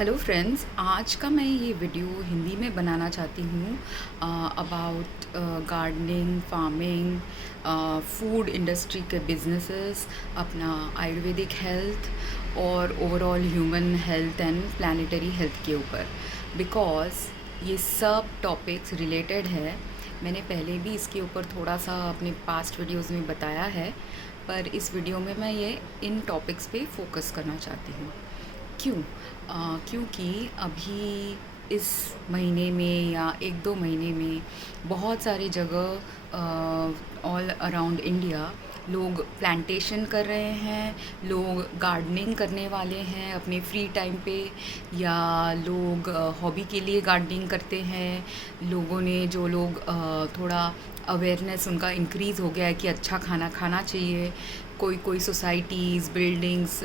Hello friends, आज का मैं ये वीडियो हिंदी में बनाना चाहती हूँ about gardening, farming, food industry के बिजनेसेस, अपना आयुर्वेदिक हेल्थ और overall human health and planetary health के ऊपर। बिकॉज़ ये सब टॉपिक्स रिलेटेड है। मैंने पहले भी इसके ऊपर थोड़ा सा अपने पास्ट वीडियोस में बताया है, पर इस वीडियो में मैं ये इन टॉपिक्स पे फोकस करना चाहती हूँ। क्यों? क्योंकि अभी इस महीने में या 1-2 महीने में बहुत सारे जगह ऑल अराउंड इंडिया लोग प्लांटेशन कर रहे हैं, लोग गार्डनिंग करने वाले हैं अपने फ्री टाइम पे, या लोग हॉबी के लिए गार्डनिंग करते हैं। लोगों ने जो लोग थोड़ा अवेयरनेस उनका इंक्रीज़ हो गया है कि अच्छा खाना खाना चाहिए। कोई कोई सोसाइटीज़, बिल्डिंग्स,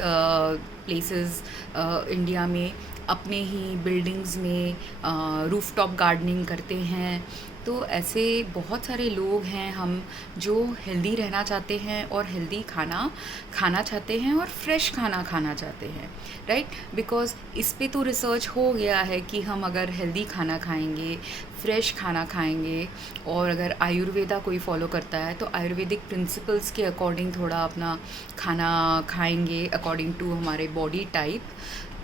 प्लेसेस इंडिया में अपने ही बिल्डिंग्स में रूफटॉप गार्डनिंग करते हैं। तो ऐसे बहुत सारे लोग हैं हम जो हेल्दी रहना चाहते हैं और हेल्दी खाना खाना चाहते हैं और फ्रेश खाना खाना चाहते हैं, राइट? बिकॉज़ इस पे तो रिसर्च हो गया है कि हम अगर हेल्दी खाना खाएंगे, फ्रेश खाना खाएंगे और अगर आयुर्वेदा कोई फॉलो करता है तो आयुर्वेदिक प्रिंसिपल्स के अकॉर्डिंग थोड़ा अपना खाना खाएंगे अकॉर्डिंग टू हमारे बॉडी टाइप,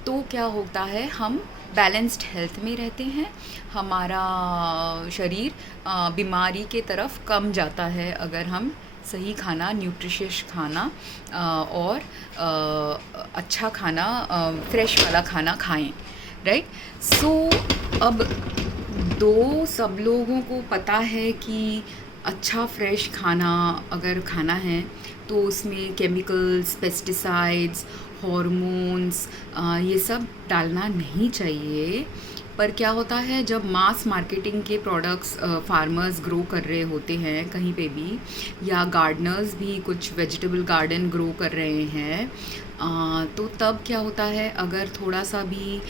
तो क्या होता है, हम बैलेंस्ड हेल्थ में रहते हैं। हमारा शरीर बीमारी के तरफ कम जाता है अगर हम सही खाना, न्यूट्रिशियस खाना और अच्छा खाना, फ्रेश वाला खाना खाएं, राइट? सो अब सब लोगों को पता है कि अच्छा फ्रेश खाना अगर खाना है तो उसमें केमिकल्स, पेस्टिसाइड्स, हॉर्मोन्स ये सब डालना नहीं चाहिए। पर क्या होता है, जब मास मार्केटिंग के प्रोडक्ट्स फार्मर्स ग्रो कर रहे होते हैं कहीं पे भी, या गार्डनर्स भी कुछ वेजिटेबल गार्डन ग्रो कर रहे हैं, तो तब क्या होता है, अगर थोड़ा सा भी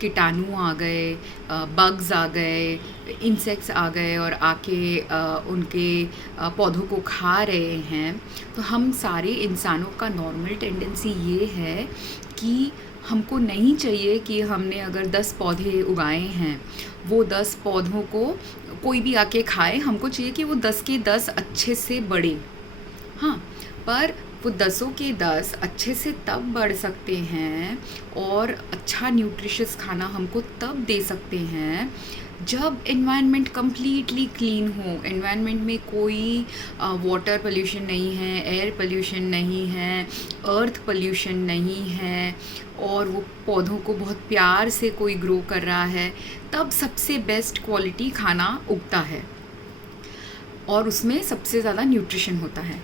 कीटाणु आ गए, बग्स आ गए, इंसेक्ट्स आ गए और आके उनके पौधों को खा रहे हैं, तो हम सारे इंसानों का नॉर्मल टेंडेंसी ये है कि हमको नहीं चाहिए कि हमने अगर 10 पौधे उगाए हैं, वो 10 पौधों को कोई भी आके खाए। हमको चाहिए कि वो 10 के 10 अच्छे से बढ़े। हाँ, पर वो 10 के 10 अच्छे से तब बढ़ सकते हैं और अच्छा न्यूट्रिशियस खाना हमको तब दे सकते हैं जब एनवायरनमेंट कम्प्लीटली क्लीन हो। एनवायरनमेंट में कोई वाटर पोल्यूशन नहीं है, एयर पोल्यूशन नहीं है, अर्थ पोल्यूशन नहीं है, और वो पौधों को बहुत प्यार से कोई ग्रो कर रहा है, तब सबसे बेस्ट क्वालिटी खाना उगता है और उसमें सबसे ज़्यादा न्यूट्रिशन होता है।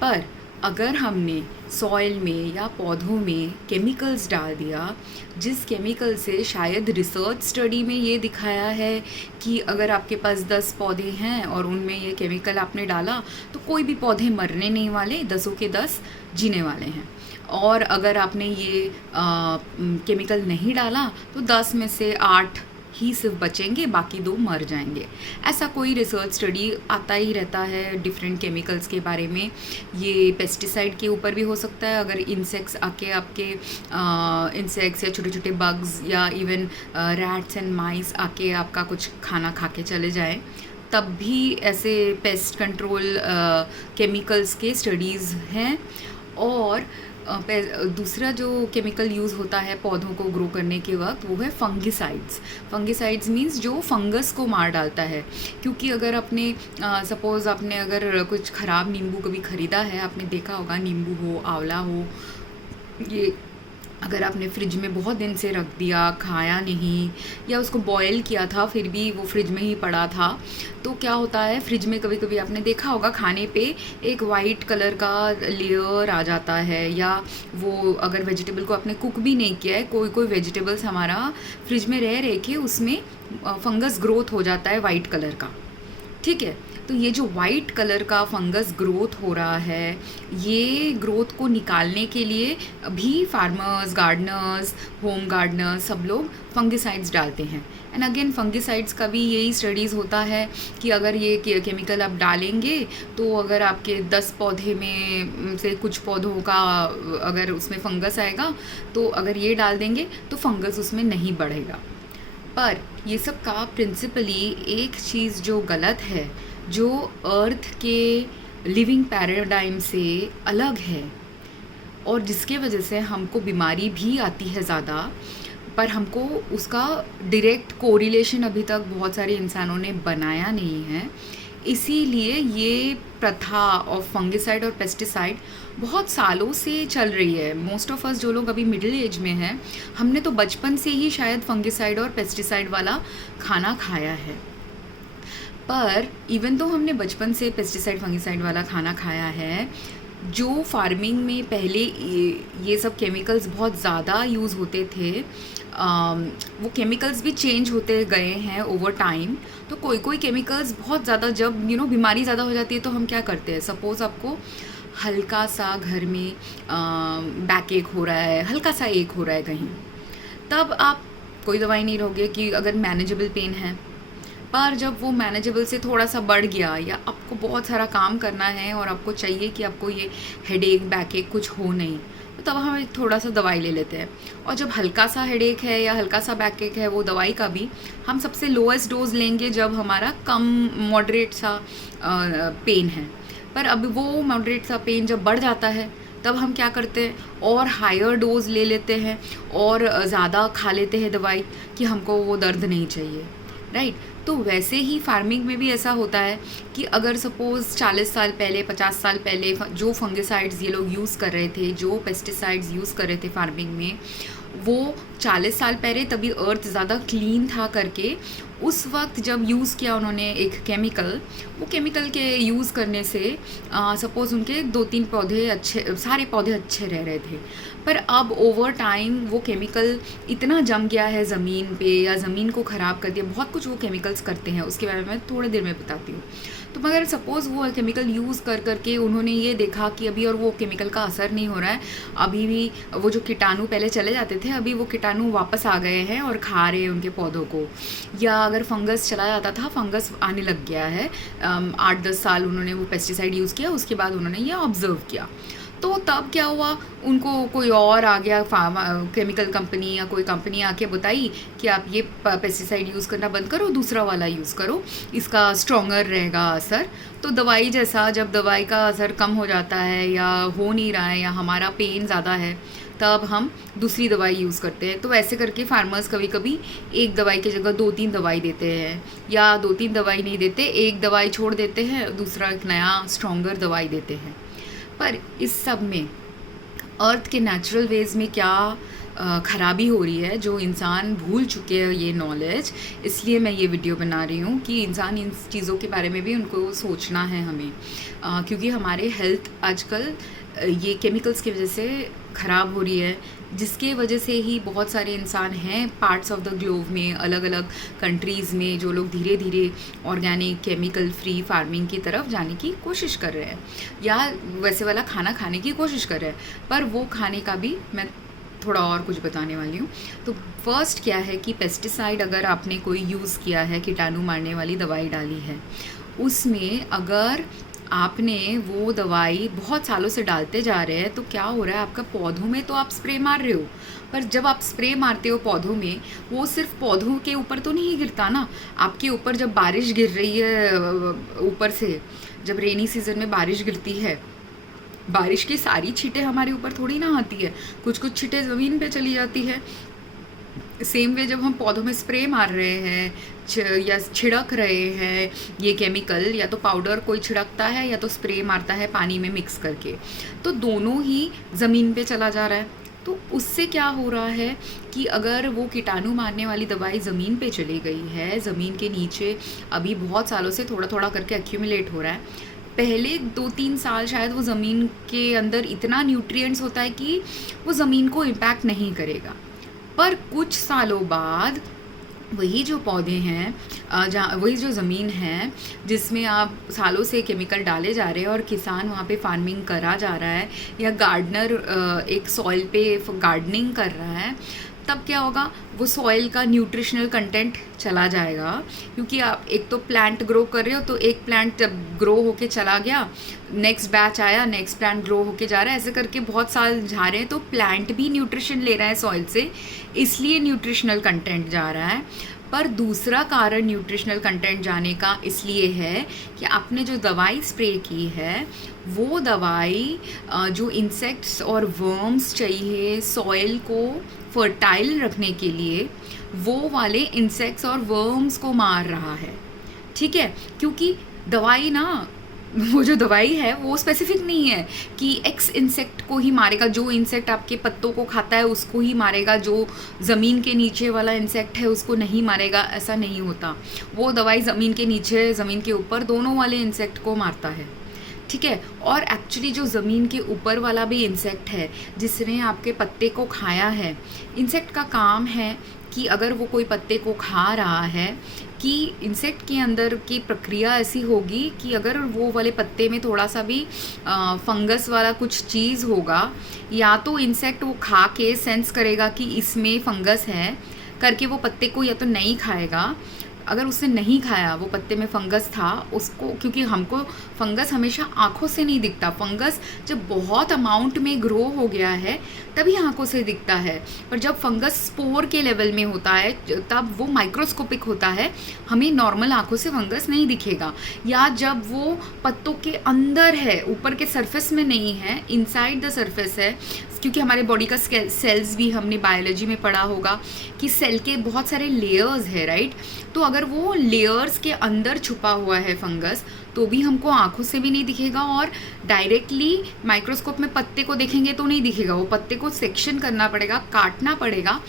पर अगर हमने सॉइल में या पौधों में केमिकल्स डाल दिया, जिस केमिकल से शायद रिसर्च स्टडी में ये दिखाया है कि अगर आपके पास 10 पौधे हैं और उनमें ये केमिकल आपने डाला तो कोई भी पौधे मरने नहीं वाले, 10 के 10 जीने वाले हैं। और अगर आपने ये केमिकल नहीं डाला तो 10 में से 8 ही सिर्फ बचेंगे, बाकी 2 मर जाएंगे। ऐसा कोई रिसर्च स्टडी आता ही रहता है डिफरेंट केमिकल्स के बारे में। ये पेस्टिसाइड के ऊपर भी हो सकता है, अगर इंसेक्ट्स आके आपके इंसेक्ट्स या छोटे छोटे बग्स या इवन रैट्स एंड माइस आके आपका कुछ खाना खा के चले जाएं, तब भी ऐसे पेस्ट कंट्रोल केमिकल्स के स्टडीज़ हैं। और दूसरा जो केमिकल यूज़ होता है पौधों को ग्रो करने के वक्त, वो है फंगिसाइड्स। फंगिसाइड्स मीन्स जो फंगस को मार डालता है। क्योंकि अगर आपने सपोज़ आपने अगर कुछ ख़राब नींबू कभी ख़रीदा है, आपने देखा होगा नींबू हो, आंवला हो, ये अगर आपने फ्रिज में बहुत दिन से रख दिया, खाया नहीं, या उसको बॉयल किया था फिर भी वो फ्रिज में ही पड़ा था, तो क्या होता है, फ्रिज में कभी कभी आपने देखा होगा खाने पे एक वाइट कलर का लेयर आ जाता है। या वो अगर वेजिटेबल को आपने कुक भी नहीं किया है, कोई कोई वेजिटेबल्स हमारा फ्रिज में रह के उसमें फंगस ग्रोथ हो जाता है वाइट कलर का। ठीक है। तो ये जो वाइट कलर का फंगस ग्रोथ हो रहा है, ये ग्रोथ को निकालने के लिए भी फार्मर्स, गार्डनर्स, होम गार्डनर्स सब लोग फंगिसाइड्स डालते हैं। एंड अगेन फंगिसाइड्स का भी यही स्टडीज़ होता है कि अगर ये केमिकल आप डालेंगे तो अगर आपके 10 पौधे में से कुछ पौधों का अगर उसमें फंगस आएगा, तो अगर ये डाल देंगे तो फंगस उसमें नहीं बढ़ेगा। पर ये सब का प्रिंसिपली एक चीज़ जो गलत है, जो अर्थ के लिविंग पैराडाइम से अलग है और जिसके वजह से हमको बीमारी भी आती है ज़्यादा, पर हमको उसका डायरेक्ट कोरिलेशन अभी तक बहुत सारे इंसानों ने बनाया नहीं है। इसीलिए ये प्रथा ऑफ फंगिसाइड और पेस्टिसाइड बहुत सालों से चल रही है। मोस्ट ऑफ अस जो लोग अभी मिडिल एज में हैं, हमने तो बचपन से ही शायद फंगिसाइड और पेस्टिसाइड वाला खाना खाया है। पर इवन तो हमने बचपन से पेस्टिसाइड फंगिसाइड वाला खाना खाया है, जो फार्मिंग में पहले ये सब केमिकल्स बहुत ज़्यादा यूज़ होते थे, वो केमिकल्स भी चेंज होते गए हैं ओवर टाइम। तो कोई कोई केमिकल्स बहुत ज़्यादा, जब बीमारी ज़्यादा हो जाती है तो हम क्या करते हैं, सपोज़ आपको हल्का सा घर में बैक एक हो रहा है, हल्का सा एक हो रहा है कहीं, तब आप कोई दवाई नहीं लोगे कि अगर मैनेजेबल पेन है। पर जब वो मैनेजेबल से थोड़ा सा बढ़ गया या आपको बहुत सारा काम करना है और आपको चाहिए कि आपको ये हेडेक बैकएक कुछ हो नहीं, तो तब हम एक थोड़ा सा दवाई ले लेते हैं। और जब हल्का सा हेडेक है या हल्का सा बैकएक है, वो दवाई का भी हम सबसे लोएस्ट डोज लेंगे जब हमारा कम मॉडरेट सा पेन है। पर अब वो मॉडरेट सा पेन जब बढ़ जाता है, तब हम क्या करते हैं, और हायर डोज ले लेते हैं और ज़्यादा खा लेते हैं दवाई कि हमको वो दर्द नहीं चाहिए, राइट। तो वैसे ही फार्मिंग में भी ऐसा होता है कि अगर सपोज़ 40 साल पहले, 50 साल पहले जो फंगिसाइड्स ये लोग यूज़ कर रहे थे, जो पेस्टिसाइड्स यूज़ कर रहे थे फार्मिंग में, वो 40 साल पहले तभी अर्थ ज़्यादा क्लीन था करके उस वक्त जब यूज़ किया उन्होंने एक केमिकल, वो केमिकल के यूज़ करने से सपोज़ उनके 2-3 पौधे अच्छे, सारे पौधे अच्छे रह रहे थे। पर अब ओवर टाइम वो केमिकल इतना जम गया है ज़मीन पे या ज़मीन को ख़राब कर दिया, बहुत कुछ वो केमिकल्स करते हैं, उसके बारे में मैं थोड़ी देर में बताती हूँ। तो मगर सपोज़ वो केमिकल यूज़ कर करके उन्होंने ये देखा कि अभी और वो केमिकल का असर नहीं हो रहा है, अभी भी वो जो कीटाणु पहले चले जाते थे, अभी वो कीटाणु वापस आ गए हैं और खा रहे हैं उनके पौधों को। या अगर फंगस चला जाता था, फंगस आने लग गया है, 8-10 साल उन्होंने वो पेस्टिसाइड यूज़ किया, उसके बाद उन्होंने ये ऑब्ज़र्व किया, तो तब क्या हुआ, उनको कोई और आ गया केमिकल कंपनी या कोई कंपनी आके बताई कि आप ये पेस्टिसाइड यूज़ करना बंद करो, दूसरा वाला यूज़ करो, इसका स्ट्रॉन्गर रहेगा असर। तो दवाई जैसा, जब दवाई का असर कम हो जाता है या हो नहीं रहा है या हमारा पेन ज़्यादा है, तब हम दूसरी दवाई यूज़ करते हैं। तो ऐसे करके फार्मर्स कभी कभी एक दवाई की जगह 2-3 दवाई देते हैं, या 2-3 दवाई नहीं देते, एक दवाई छोड़ देते हैं, दूसरा एक नया स्ट्रॉन्गर दवाई देते हैं। पर इस सब में अर्थ के नेचुरल वेज में क्या ख़राबी हो रही है, जो इंसान भूल चुके हैं ये नॉलेज। इसलिए मैं ये वीडियो बना रही हूँ कि इंसान इन चीज़ों के बारे में भी उनको सोचना है हमें, क्योंकि हमारे हेल्थ आजकल ये केमिकल्स की वजह से ख़राब हो रही है, जिसके वजह से ही बहुत सारे इंसान हैं पार्ट्स ऑफ द ग्लोब में, अलग अलग कंट्रीज़ में, जो लोग धीरे धीरे ऑर्गेनिक केमिकल फ्री फार्मिंग की तरफ जाने की कोशिश कर रहे हैं या वैसे वाला खाना खाने की कोशिश कर रहे हैं। पर वो खाने का भी मैं थोड़ा और कुछ बताने वाली हूँ। तो फर्स्ट क्या है कि पेस्टिसाइड अगर आपने कोई यूज़ किया है, कीटाणु मारने वाली दवाई डाली है, उसमें अगर आपने वो दवाई बहुत सालों से डालते जा रहे हैं, तो क्या हो रहा है, आपका पौधों में तो आप स्प्रे मार रहे हो, पर जब आप स्प्रे मारते हो पौधों में, वो सिर्फ पौधों के ऊपर तो नहीं गिरता ना, आपके ऊपर जब बारिश गिर रही है ऊपर से, जब रेनी सीजन में बारिश गिरती है, बारिश की सारी छींटें हमारे ऊपर थोड़ी ना आती है, कुछ कुछ छींटें ज़मीन पे चली जाती है। सेम वे जब हम पौधों में स्प्रे मार रहे हैं या छिड़क रहे हैं ये केमिकल, या तो पाउडर कोई छिड़कता है या तो स्प्रे मारता है पानी में मिक्स करके, तो दोनों ही ज़मीन पे चला जा रहा है। तो उससे क्या हो रहा है कि अगर वो कीटाणु मारने वाली दवाई ज़मीन पे चली गई है, ज़मीन के नीचे अभी बहुत सालों से थोड़ा थोड़ा करके एक्यूमुलेट हो रहा है, पहले 2-3 साल शायद वो ज़मीन के अंदर इतना न्यूट्रिएंट्स होता है कि वो ज़मीन को इम्पैक्ट नहीं करेगा, पर कुछ सालों बाद वही जो पौधे हैं, जहाँ वही जो ज़मीन है जिसमें आप सालों से केमिकल डाले जा रहे हैं और किसान वहाँ पे फार्मिंग करा जा रहा है, या गार्डनर एक सॉइल पे गार्डनिंग कर रहा है, तब क्या होगा, वो सॉइल का न्यूट्रिशनल कंटेंट चला जाएगा। क्योंकि आप एक तो प्लांट ग्रो कर रहे हो, तो एक प्लांट जब ग्रो होके चला गया, नेक्स्ट बैच आया, नेक्स्ट प्लांट ग्रो होके जा रहा है, ऐसे करके बहुत साल जा रहे हैं, तो प्लांट भी न्यूट्रिशन ले रहा है सॉइल से, इसलिए न्यूट्रिशनल कंटेंट जा रहा है। पर दूसरा कारण न्यूट्रिशनल कंटेंट जाने का इसलिए है कि आपने जो दवाई स्प्रे की है, वो दवाई जो इंसेक्ट्स और वर्म्स चाहिए सॉइल को फर्टाइल रखने के लिए, वो वाले इंसेक्ट्स और वर्म्स को मार रहा है। ठीक है, क्योंकि दवाई ना, वो जो दवाई है वो स्पेसिफिक नहीं है कि एक्स इंसेक्ट को ही मारेगा, जो इंसेक्ट आपके पत्तों को खाता है उसको ही मारेगा, जो ज़मीन के नीचे वाला इंसेक्ट है उसको नहीं मारेगा, ऐसा नहीं होता। वो दवाई ज़मीन के नीचे, ज़मीन के ऊपर, दोनों वाले इंसेक्ट को मारता है। ठीक है, और एक्चुअली जो ज़मीन के ऊपर वाला भी इंसेक्ट है जिसने आपके पत्ते को खाया है, इंसेक्ट का काम है कि अगर वो कोई पत्ते को खा रहा है, कि इंसेक्ट के अंदर की प्रक्रिया ऐसी होगी कि अगर वो वाले पत्ते में थोड़ा सा भी फंगस वाला कुछ चीज़ होगा, या तो इंसेक्ट वो खा के सेंस करेगा कि इसमें फंगस है, करके वो पत्ते को या तो नहीं खाएगा। अगर उसने नहीं खाया, वो पत्ते में फंगस था उसको, क्योंकि हमको फंगस हमेशा आँखों से नहीं दिखता, फंगस जब बहुत अमाउंट में ग्रो हो गया है तभी आँखों से दिखता है। पर जब फंगस स्पोर के लेवल में होता है तब वो माइक्रोस्कोपिक होता है, हमें नॉर्मल आँखों से फंगस नहीं दिखेगा। या जब वो पत्तों के अंदर है, ऊपर के सरफेस में नहीं है, इनसाइड द सरफेस है, क्योंकि हमारे बॉडी का सेल्स भी हमने बायोलॉजी में पढ़ा होगा कि सेल के बहुत सारे लेयर्स है, राइट। तो अगर वो लेयर्स के अंदर छुपा हुआ है फंगस, तो भी हमको आंखों से भी नहीं दिखेगा, और डायरेक्टली माइक्रोस्कोप में पत्ते को देखेंगे तो नहीं दिखेगा, वो पत्ते को सेक्शन करना पड़ेगा, काटना पड़ेगा,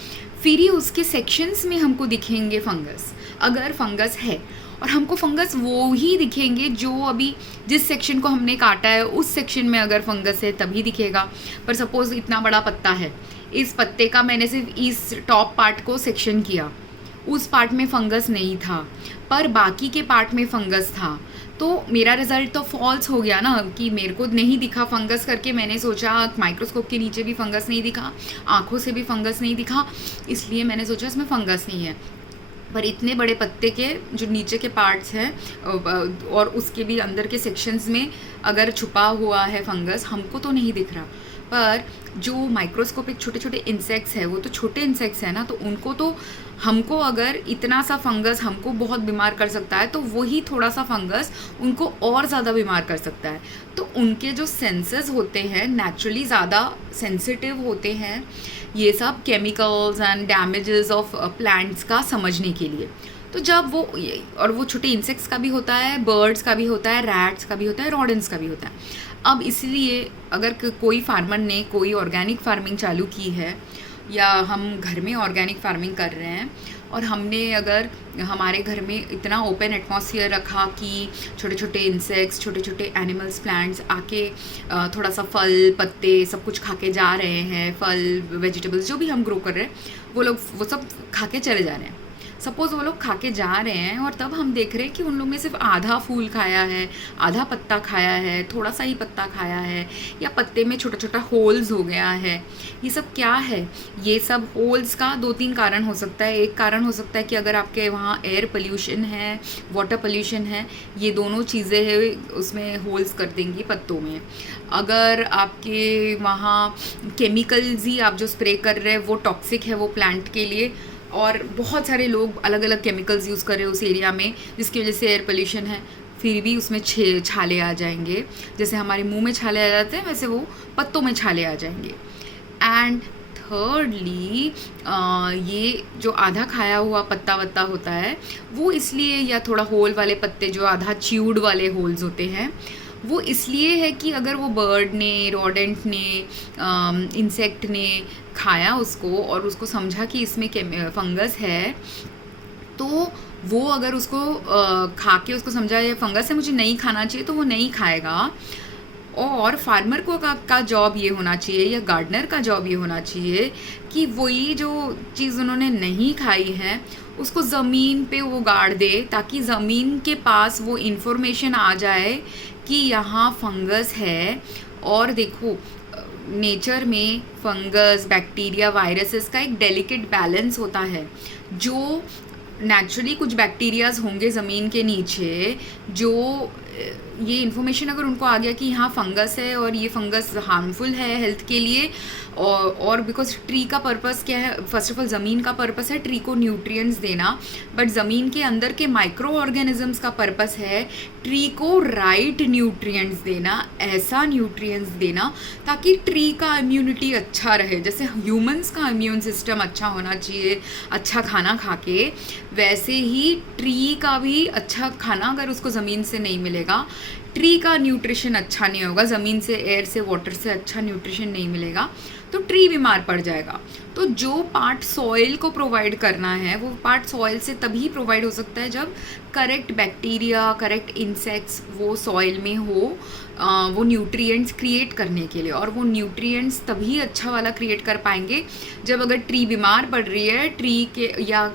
फिर ही उसके सेक्शंस में हमको दिखेंगे फंगस, अगर फंगस है। और हमको फंगस वो ही दिखेंगे जो अभी जिस सेक्शन को हमने काटा है उस सेक्शन में अगर फंगस है तभी दिखेगा। पर सपोज़ इतना बड़ा पत्ता है, इस पत्ते का मैंने सिर्फ इस टॉप पार्ट को सेक्शन किया, उस पार्ट में फंगस नहीं था, पर बाकी के पार्ट में फंगस था, तो मेरा रिजल्ट तो फॉल्स हो गया ना, कि मेरे को नहीं दिखा फंगस करके, मैंने सोचा माइक्रोस्कोप के नीचे भी फंगस नहीं दिखा, आँखों से भी फंगस नहीं दिखा, इसलिए मैंने सोचा इसमें फंगस नहीं है। पर इतने बड़े पत्ते के जो नीचे के पार्ट्स हैं और उसके भी अंदर के सेक्शंस में अगर छुपा हुआ है फंगस, हमको तो नहीं दिख रहा। पर जो माइक्रोस्कोपिक छोटे छोटे इंसेक्ट्स हैं, वो तो छोटे इंसेक्ट्स हैं ना, तो उनको तो, हमको अगर इतना सा फंगस हमको बहुत बीमार कर सकता है, तो वही थोड़ा सा फंगस उनको और ज़्यादा बीमार कर सकता है। तो उनके जो सेंसेस होते हैं नेचुरली ज़्यादा सेंसिटिव होते हैं ये सब chemicals and damages of plants का समझने के लिए। तो जब वो, और वो छोटे इंसेक्ट्स का भी होता है, बर्ड्स का भी होता है, रैट्स का भी होता है, रोडेंट्स का भी होता है। अब इसलिए अगर कोई फार्मर ने कोई ऑर्गेनिक फार्मिंग चालू की है, या हम घर में ऑर्गेनिक फार्मिंग कर रहे हैं, और हमने अगर हमारे घर में इतना ओपन एटमॉस्फेयर रखा कि छोटे छोटे इंसेक्ट्स, छोटे छोटे एनिमल्स, प्लांट्स आके थोड़ा सा फल, पत्ते सब कुछ खा के जा रहे हैं, फल, वेजिटेबल्स जो भी हम ग्रो कर रहे हैं, वो लोग वो सब खा के चले जा रहे हैं। सपोज़ वो लोग खा के जा रहे हैं और तब हम देख रहे हैं कि उन लोग में सिर्फ आधा फूल खाया है, आधा पत्ता खाया है, थोड़ा सा ही पत्ता खाया है, या पत्ते में छोटा छोटा होल्स हो गया है। ये सब क्या है? ये सब होल्स का 2-3 कारण हो सकता है। एक कारण हो सकता है कि अगर आपके वहाँ एयर पोल्यूशन है, वाटर पोल्यूशन है, ये दोनों चीज़ें हैं, उसमें होल्स कर देंगी पत्तों में। अगर आपके वहाँ केमिकल्स ही आप जो स्प्रे कर रहे हैं वो टॉक्सिक है वो प्लांट के लिए, और बहुत सारे लोग अलग अलग केमिकल्स यूज़ कर रहे हैं उस एरिया में, जिसकी वजह से एयर पोल्यूशन है, फिर भी उसमें छाले आ जाएंगे। जैसे हमारे मुंह में छाले आ जाते हैं, वैसे वो पत्तों में छाले आ जाएंगे। एंड थर्डली, ये जो आधा खाया हुआ पत्ता वत्ता होता है वो इसलिए, या थोड़ा होल वाले पत्ते जो आधा च्यूड वाले होल्स होते हैं, वो इसलिए है कि अगर वो बर्ड ने, रोडेंट ने, इंसेक्ट ने खाया उसको और उसको समझा कि इसमें फंगस है, तो वो अगर उसको खा के उसको समझा ये फंगस है, मुझे नहीं खाना चाहिए, तो वो नहीं खाएगा। और फार्मर को का जॉब ये होना चाहिए या गार्डनर का जॉब ये होना चाहिए कि वही जो चीज़ उन्होंने नहीं खाई है उसको ज़मीन पे वो गाड़ दे, ताकि ज़मीन के पास वो इन्फॉर्मेशन आ जाए कि यहाँ फंगस है। और देखो, नेचर में फंगस, बैक्टीरिया, वायरसेस का एक डेलिकेट बैलेंस होता है। जो नेचुरली कुछ बैक्टीरियाज होंगे ज़मीन के नीचे, जो ये इन्फॉर्मेशन अगर उनको आ गया कि यहाँ फंगस है और ये फंगस हार्मफुल है हेल्थ के लिए, और बिकॉज ट्री का पर्पस क्या है, फर्स्ट ऑफ ऑल ज़मीन का पर्पस है ट्री को न्यूट्रिएंट्स देना, बट ज़मीन के अंदर के माइक्रो ऑर्गेनिजम्स का पर्पस है ट्री को राइट न्यूट्रिएंट्स देना, ऐसा न्यूट्रिएंट्स देना ताकि ट्री का इम्यूनिटी अच्छा रहे। जैसे ह्यूमंस का इम्यून सिस्टम अच्छा होना चाहिए अच्छा खाना खा के, वैसे ही ट्री का भी अच्छा खाना अगर उसको ज़मीन से नहीं मिलेगा, ट्री का न्यूट्रिशन अच्छा नहीं होगा, ज़मीन से, एयर से, वाटर से अच्छा न्यूट्रिशन नहीं मिलेगा तो ट्री बीमार पड़ जाएगा। तो जो पार्ट सॉइल को प्रोवाइड करना है वो पार्ट सॉइल से तभी प्रोवाइड हो सकता है जब करेक्ट बैक्टीरिया, करेक्ट इंसेक्ट्स वो सॉइल में हो, वो न्यूट्रिएंट्स क्रिएट करने के लिए। और वो न्यूट्रिएंट्स तभी अच्छा वाला क्रिएट कर पाएंगे जब अगर ट्री बीमार पड़ रही है, ट्री के या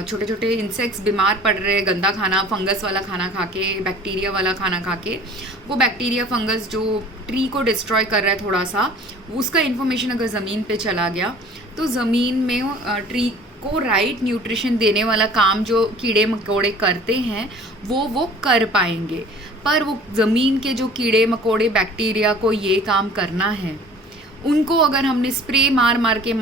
छोटे छोटे इंसेक्ट्स बीमार पड़ रहे हैं गंदा खाना, फंगस वाला खाना खा के, बैक्टीरिया वाला खाना खा के, वो बैक्टीरिया फंगस जो ट्री को डिस्ट्रॉय कर रहा है थोड़ा सा, उसका इन्फॉर्मेशन अगर ज़मीन पे चला गया तो ज़मीन में ट्री को राइट न्यूट्रिशन देने वाला काम जो कीड़े मकोड़े करते हैं वो कर पाएंगे। पर वो ज़मीन के जो कीड़े मकोड़े बैक्टीरिया को ये काम करना है, उनको अगर हमने स्प्रे मार मार के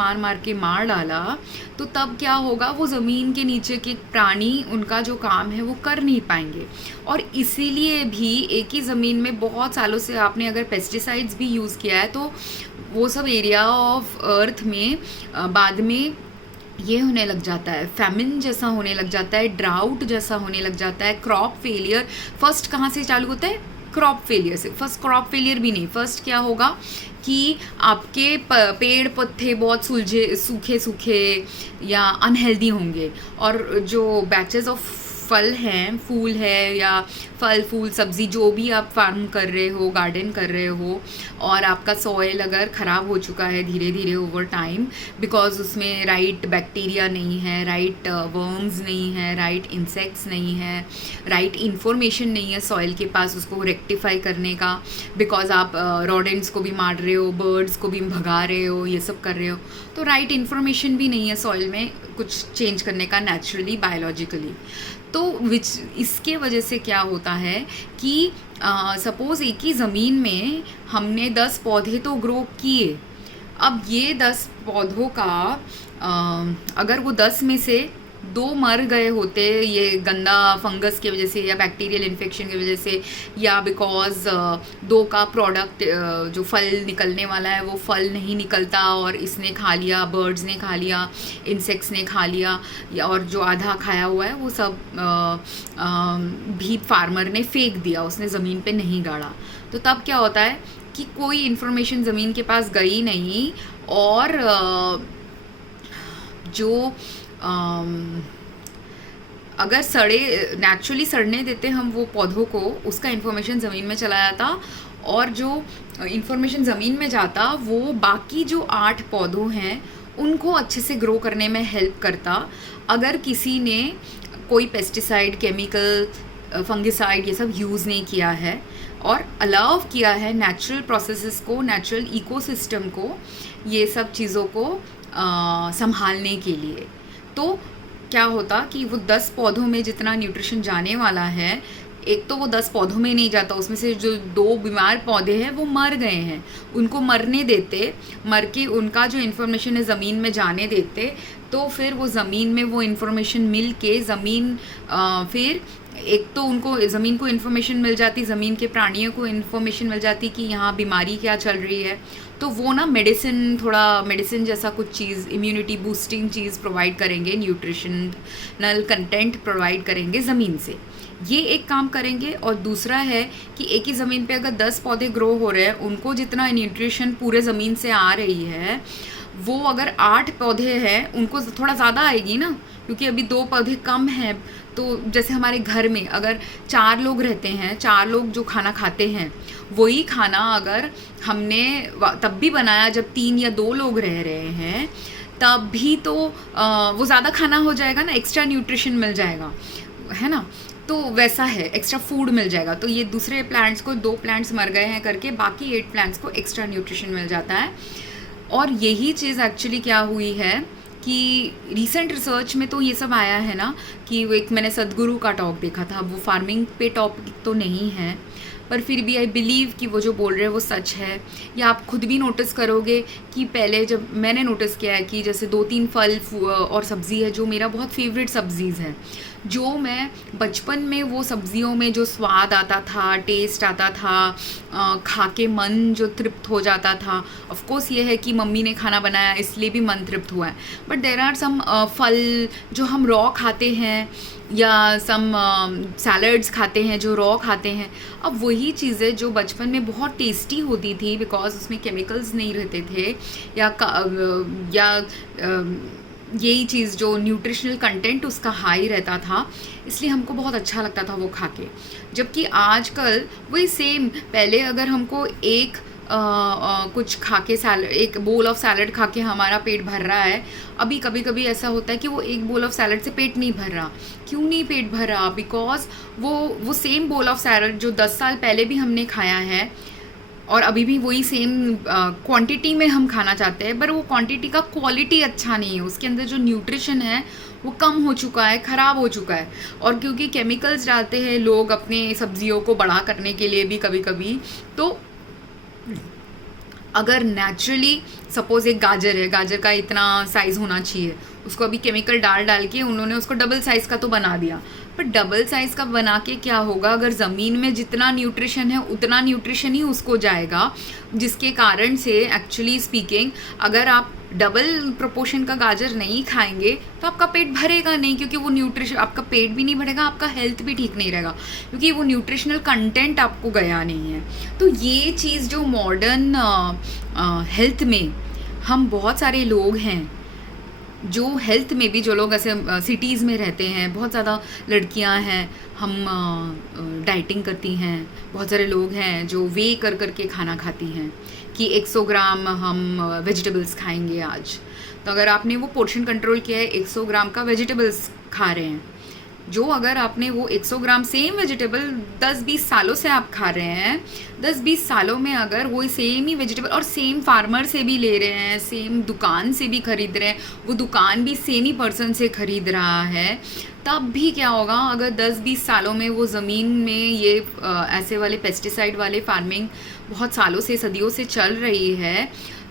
मार डाला तो तब क्या होगा, वो ज़मीन के नीचे के प्राणी उनका जो काम है वो कर नहीं पाएंगे। और इसीलिए भी एक ही ज़मीन में बहुत सालों से आपने अगर पेस्टिसाइड्स भी यूज़ किया है तो वो सब एरिया ऑफ अर्थ में बाद में ये होने लग जाता है, फैमिन जैसा होने लग जाता है, ड्राउट जैसा होने लग जाता है, क्रॉप फेलियर। फर्स्ट कहाँ से चालू होता है? क्रॉप फेलियर से। फर्स्ट क्रॉप फेलियर भी नहीं, फर्स्ट क्या होगा कि आपके पेड़ पत्ते बहुत सुलझे, सूखे सूखे या अनहेल्दी होंगे, और जो बैचेस ऑफ फल हैं, फूल है या फल फूल सब्ज़ी जो भी आप फार्म कर रहे हो, गार्डन कर रहे हो, और आपका सॉइल अगर ख़राब हो चुका है धीरे धीरे ओवर टाइम, बिकॉज उसमें राइट बैक्टीरिया नहीं है, राइट वर्म्स नहीं है, राइट इंसेक्ट्स नहीं है, राइट इन्फॉर्मेशन नहीं है सॉइल के पास उसको रेक्टिफाई करने का, बिकॉज आप रोडेंट्स को भी मार रहे हो, बर्ड्स को भी भगा रहे हो, ये सब कर रहे हो, तो राइट इन्फॉर्मेशन भी नहीं है सॉइल में कुछ चेंज करने का नेचुरली, बायोलॉजिकली। तो इसके वजह से क्या होता है कि सपोज़ एक ही ज़मीन में हमने 10 पौधे तो ग्रो किए, अब ये 10 पौधों का अगर वो 10 में से 2 मर गए होते ये गंदा फंगस की वजह से या बैक्टीरियल इन्फेक्शन की वजह से, या बिकॉज 2 का प्रोडक्ट जो फल निकलने वाला है वो फल नहीं निकलता और इसने खा लिया, बर्ड्स ने खा लिया, इंसेक्ट्स ने खा लिया, या और जो आधा खाया हुआ है वो सब भी फार्मर ने फेंक दिया, उसने ज़मीन पे नहीं गाड़ा, तो तब क्या होता है कि कोई इन्फॉर्मेशन ज़मीन के पास गई नहीं, और जो अगर नेचुरली सड़ने देते हम वो पौधों को, उसका इन्फॉर्मेशन ज़मीन में चला जाता, और जो इन्फॉर्मेशन ज़मीन में जाता वो बाकी जो 8 पौधों हैं उनको अच्छे से ग्रो करने में हेल्प करता। अगर किसी ने कोई पेस्टिसाइड, केमिकल, फंगिसाइड ये सब यूज़ नहीं किया है और अलाउ किया है नेचुरल प्रोसेसेस को, नेचुरल इकोसिस्टम को, ये सब चीज़ों को संभालने के लिए, तो क्या होता कि वो 10 पौधों में जितना न्यूट्रिशन जाने वाला है, एक तो वो 10 पौधों में नहीं जाता, उसमें से जो 2 बीमार पौधे हैं वो मर गए हैं, उनको मरने देते, मर के उनका जो इन्फॉर्मेशन है ज़मीन में जाने देते, तो फिर वो ज़मीन में वो इन्फॉर्मेशन मिल के ज़मीन फिर एक तो उनको ज़मीन को इन्फॉर्मेशन मिल जाती, ज़मीन के प्राणियों को इन्फॉर्मेशन मिल जाती कि यहाँ बीमारी क्या चल रही है, तो वो ना मेडिसिन, थोड़ा मेडिसिन जैसा कुछ चीज़, इम्यूनिटी बूस्टिंग चीज़ प्रोवाइड करेंगे, न्यूट्रिशनल कंटेंट प्रोवाइड करेंगे ज़मीन से, ये एक काम करेंगे। और दूसरा है कि एक ही ज़मीन पे अगर 10 पौधे ग्रो हो रहे हैं, उनको जितना न्यूट्रिशन पूरे ज़मीन से आ रही है वो अगर 8 पौधे हैं उनको थोड़ा ज़्यादा आएगी ना, क्योंकि अभी 2 पौधे कम हैं। तो जैसे हमारे घर में अगर 4 लोग रहते हैं, 4 लोग जो खाना खाते हैं, वही खाना अगर हमने तब भी बनाया जब 3 या 2 लोग रह रहे हैं, तब भी तो वो ज़्यादा खाना हो जाएगा ना, एक्स्ट्रा न्यूट्रिशन मिल जाएगा, है ना। तो वैसा है, एक्स्ट्रा फूड मिल जाएगा। तो ये दूसरे प्लांट्स को 2 प्लांट्स मर गए हैं करके बाकी 8 प्लांट्स को एक्स्ट्रा न्यूट्रिशन मिल जाता है। और यही चीज़ एक्चुअली क्या हुई है कि रिसेंट रिसर्च में तो ये सब आया है ना, कि वो एक मैंने सदगुरु का टॉक देखा था, वो फार्मिंग पे टॉपिक तो नहीं है, पर फिर भी आई बिलीव कि वो जो बोल रहे हैं वो सच है। या आप खुद भी नोटिस करोगे कि पहले जब मैंने नोटिस किया है कि जैसे 2-3 फल और सब्ज़ी है जो मेरा बहुत फेवरेट सब्ज़ीज़ है, जो मैं बचपन में वो सब्जियों में जो स्वाद आता था, टेस्ट आता था, खा के मन जो तृप्त हो जाता था। ऑफ कोर्स ये है कि मम्मी ने खाना बनाया इसलिए भी मन तृप्त हुआ है, बट देयर आर सम फल जो हम रॉ खाते हैं, या सम सैलड्स खाते हैं जो रॉ खाते हैं। अब वही चीज़ें जो बचपन में बहुत टेस्टी होती थी बिकॉज उसमें केमिकल्स नहीं रहते थे, या यही चीज़ जो न्यूट्रिशनल कंटेंट उसका हाई रहता था, इसलिए हमको बहुत अच्छा लगता था वो खा के। जबकि आजकल वही सेम, पहले अगर हमको एक कुछ खा के एक बोल ऑफ सैलड खा के हमारा पेट भर रहा है, अभी कभी कभी ऐसा होता है कि वो एक बोल ऑफ सैलड से पेट नहीं भर रहा। क्यों नहीं पेट भर रहा? बिकॉज वो सेम बोल ऑफ सैलड जो 10 साल पहले भी हमने खाया है और अभी भी वही सेम क्वांटिटी में हम खाना चाहते हैं, पर वो क्वांटिटी का क्वालिटी अच्छा नहीं है, उसके अंदर जो न्यूट्रिशन है वो कम हो चुका है, ख़राब हो चुका है। और क्योंकि केमिकल्स डालते हैं लोग अपने सब्जियों को बड़ा करने के लिए भी कभी कभी, तो अगर नेचुरली सपोज़ एक गाजर है, गाजर का इतना साइज़ होना चाहिए, उसको अभी केमिकल डाल के उन्होंने उसको डबल साइज़ का तो बना दिया। पर डबल साइज़ का बना के क्या होगा, अगर ज़मीन में जितना न्यूट्रिशन है उतना न्यूट्रिशन ही उसको जाएगा, जिसके कारण से एक्चुअली स्पीकिंग अगर आप डबल प्रोपोर्शन का गाजर नहीं खाएंगे तो आपका पेट भरेगा नहीं, क्योंकि वो न्यूट्रिशन, आपका पेट भी नहीं भरेगा, आपका हेल्थ भी ठीक नहीं रहेगा, क्योंकि वो न्यूट्रिशनल कंटेंट आपको गया नहीं है। तो ये चीज़ जो मॉडर्न हेल्थ में हम बहुत सारे लोग हैं जो हेल्थ में भी, जो लोग ऐसे सिटीज़ में रहते हैं, बहुत ज़्यादा लड़कियां हैं, हम डाइटिंग करती हैं, बहुत सारे लोग हैं जो वे कर के खाना खाती हैं कि 100 ग्राम हम वेजिटेबल्स खाएंगे आज। तो अगर आपने वो पोर्शन कंट्रोल किया है, 100 ग्राम का वेजिटेबल्स खा रहे हैं, जो अगर आपने वो 100 ग्राम सेम वेजिटेबल 10-20 सालों से आप खा रहे हैं, 10-20 सालों में अगर वही सेम ही वेजिटेबल और सेम फार्मर से भी ले रहे हैं, सेम दुकान से भी खरीद रहे हैं, वो दुकान भी सेम ही पर्सन से खरीद रहा है, तब भी क्या होगा, अगर 10-20 सालों में वो ज़मीन में ये ऐसे वाले पेस्टिसाइड वाले फार्मिंग बहुत सालों से, सदियों से चल रही है,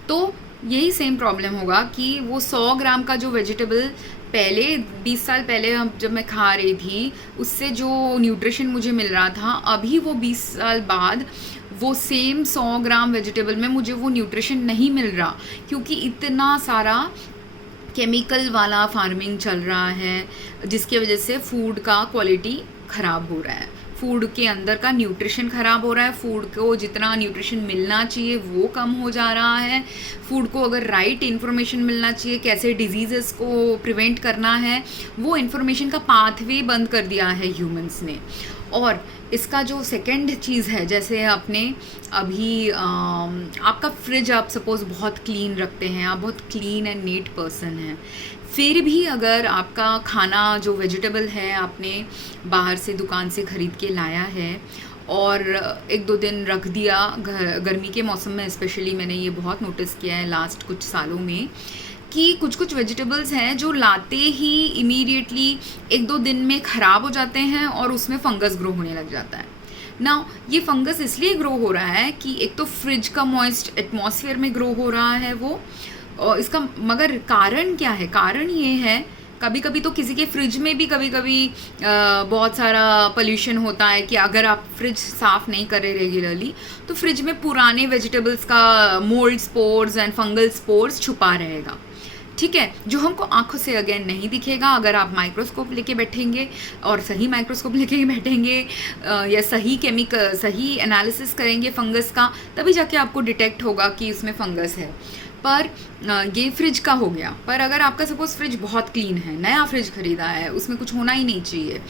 तो यही सेम प्रॉब्लम होगा कि वो 100 ग्राम का जो वेजिटेबल पहले 20 साल पहले जब मैं खा रही थी, उससे जो न्यूट्रिशन मुझे मिल रहा था, अभी वो 20 साल बाद वो सेम 100 ग्राम वेजिटेबल में मुझे वो न्यूट्रिशन नहीं मिल रहा, क्योंकि इतना सारा केमिकल वाला फार्मिंग चल रहा है, जिसकी वजह से फूड का क्वालिटी ख़राब हो रहा है, फूड के अंदर का न्यूट्रिशन ख़राब हो रहा है, फूड को जितना न्यूट्रिशन मिलना चाहिए वो कम हो जा रहा है, फूड को अगर राइट इन्फॉर्मेशन मिलना चाहिए, कैसे डिजीज़ेस को प्रिवेंट करना है, वो इन्फॉर्मेशन का पाथवे बंद कर दिया है ह्यूमंस ने। और इसका जो सेकंड चीज़ है, जैसे आपने अभी आपका फ्रिज आप सपोज़ बहुत क्लीन रखते हैं, आप बहुत क्लीन एंड नीट पर्सन हैं, फिर भी अगर आपका खाना जो वेजिटेबल है आपने बाहर से दुकान से ख़रीद के लाया है और 1-2 दिन रख दिया, गर्मी के मौसम में स्पेशली मैंने ये बहुत नोटिस किया है लास्ट कुछ सालों में, कि कुछ वेजिटेबल्स हैं जो लाते ही इमीडिएटली 1-2 दिन में ख़राब हो जाते हैं और उसमें फंगस ग्रो होने लग जाता है ना। ये फंगस इसलिए ग्रो हो रहा है कि एक तो फ्रिज का मॉइस्ट एटमॉस्फेयर में ग्रो हो रहा है वो, और इसका मगर कारण क्या है? कारण ये है, कभी कभी तो किसी के फ्रिज में भी कभी कभी बहुत सारा पोल्यूशन होता है कि अगर आप फ्रिज साफ़ नहीं करें रेगुलरली तो फ्रिज में पुराने वेजिटेबल्स का mould spores and fungal spores छुपा रहेगा, ठीक है, जो हमको आंखों से अगेन नहीं दिखेगा। अगर आप माइक्रोस्कोप लेके बैठेंगे और सही माइक्रोस्कोप लेके बैठेंगे या सही एनालिसिस करेंगे फंगस का, तभी जाके आपको डिटेक्ट होगा कि इसमें फंगस है। पर ये फ्रिज का हो गया। पर अगर आपका सपोज़ फ्रिज बहुत क्लीन है, नया फ्रिज ख़रीदा है, उसमें कुछ होना ही नहीं चाहिए,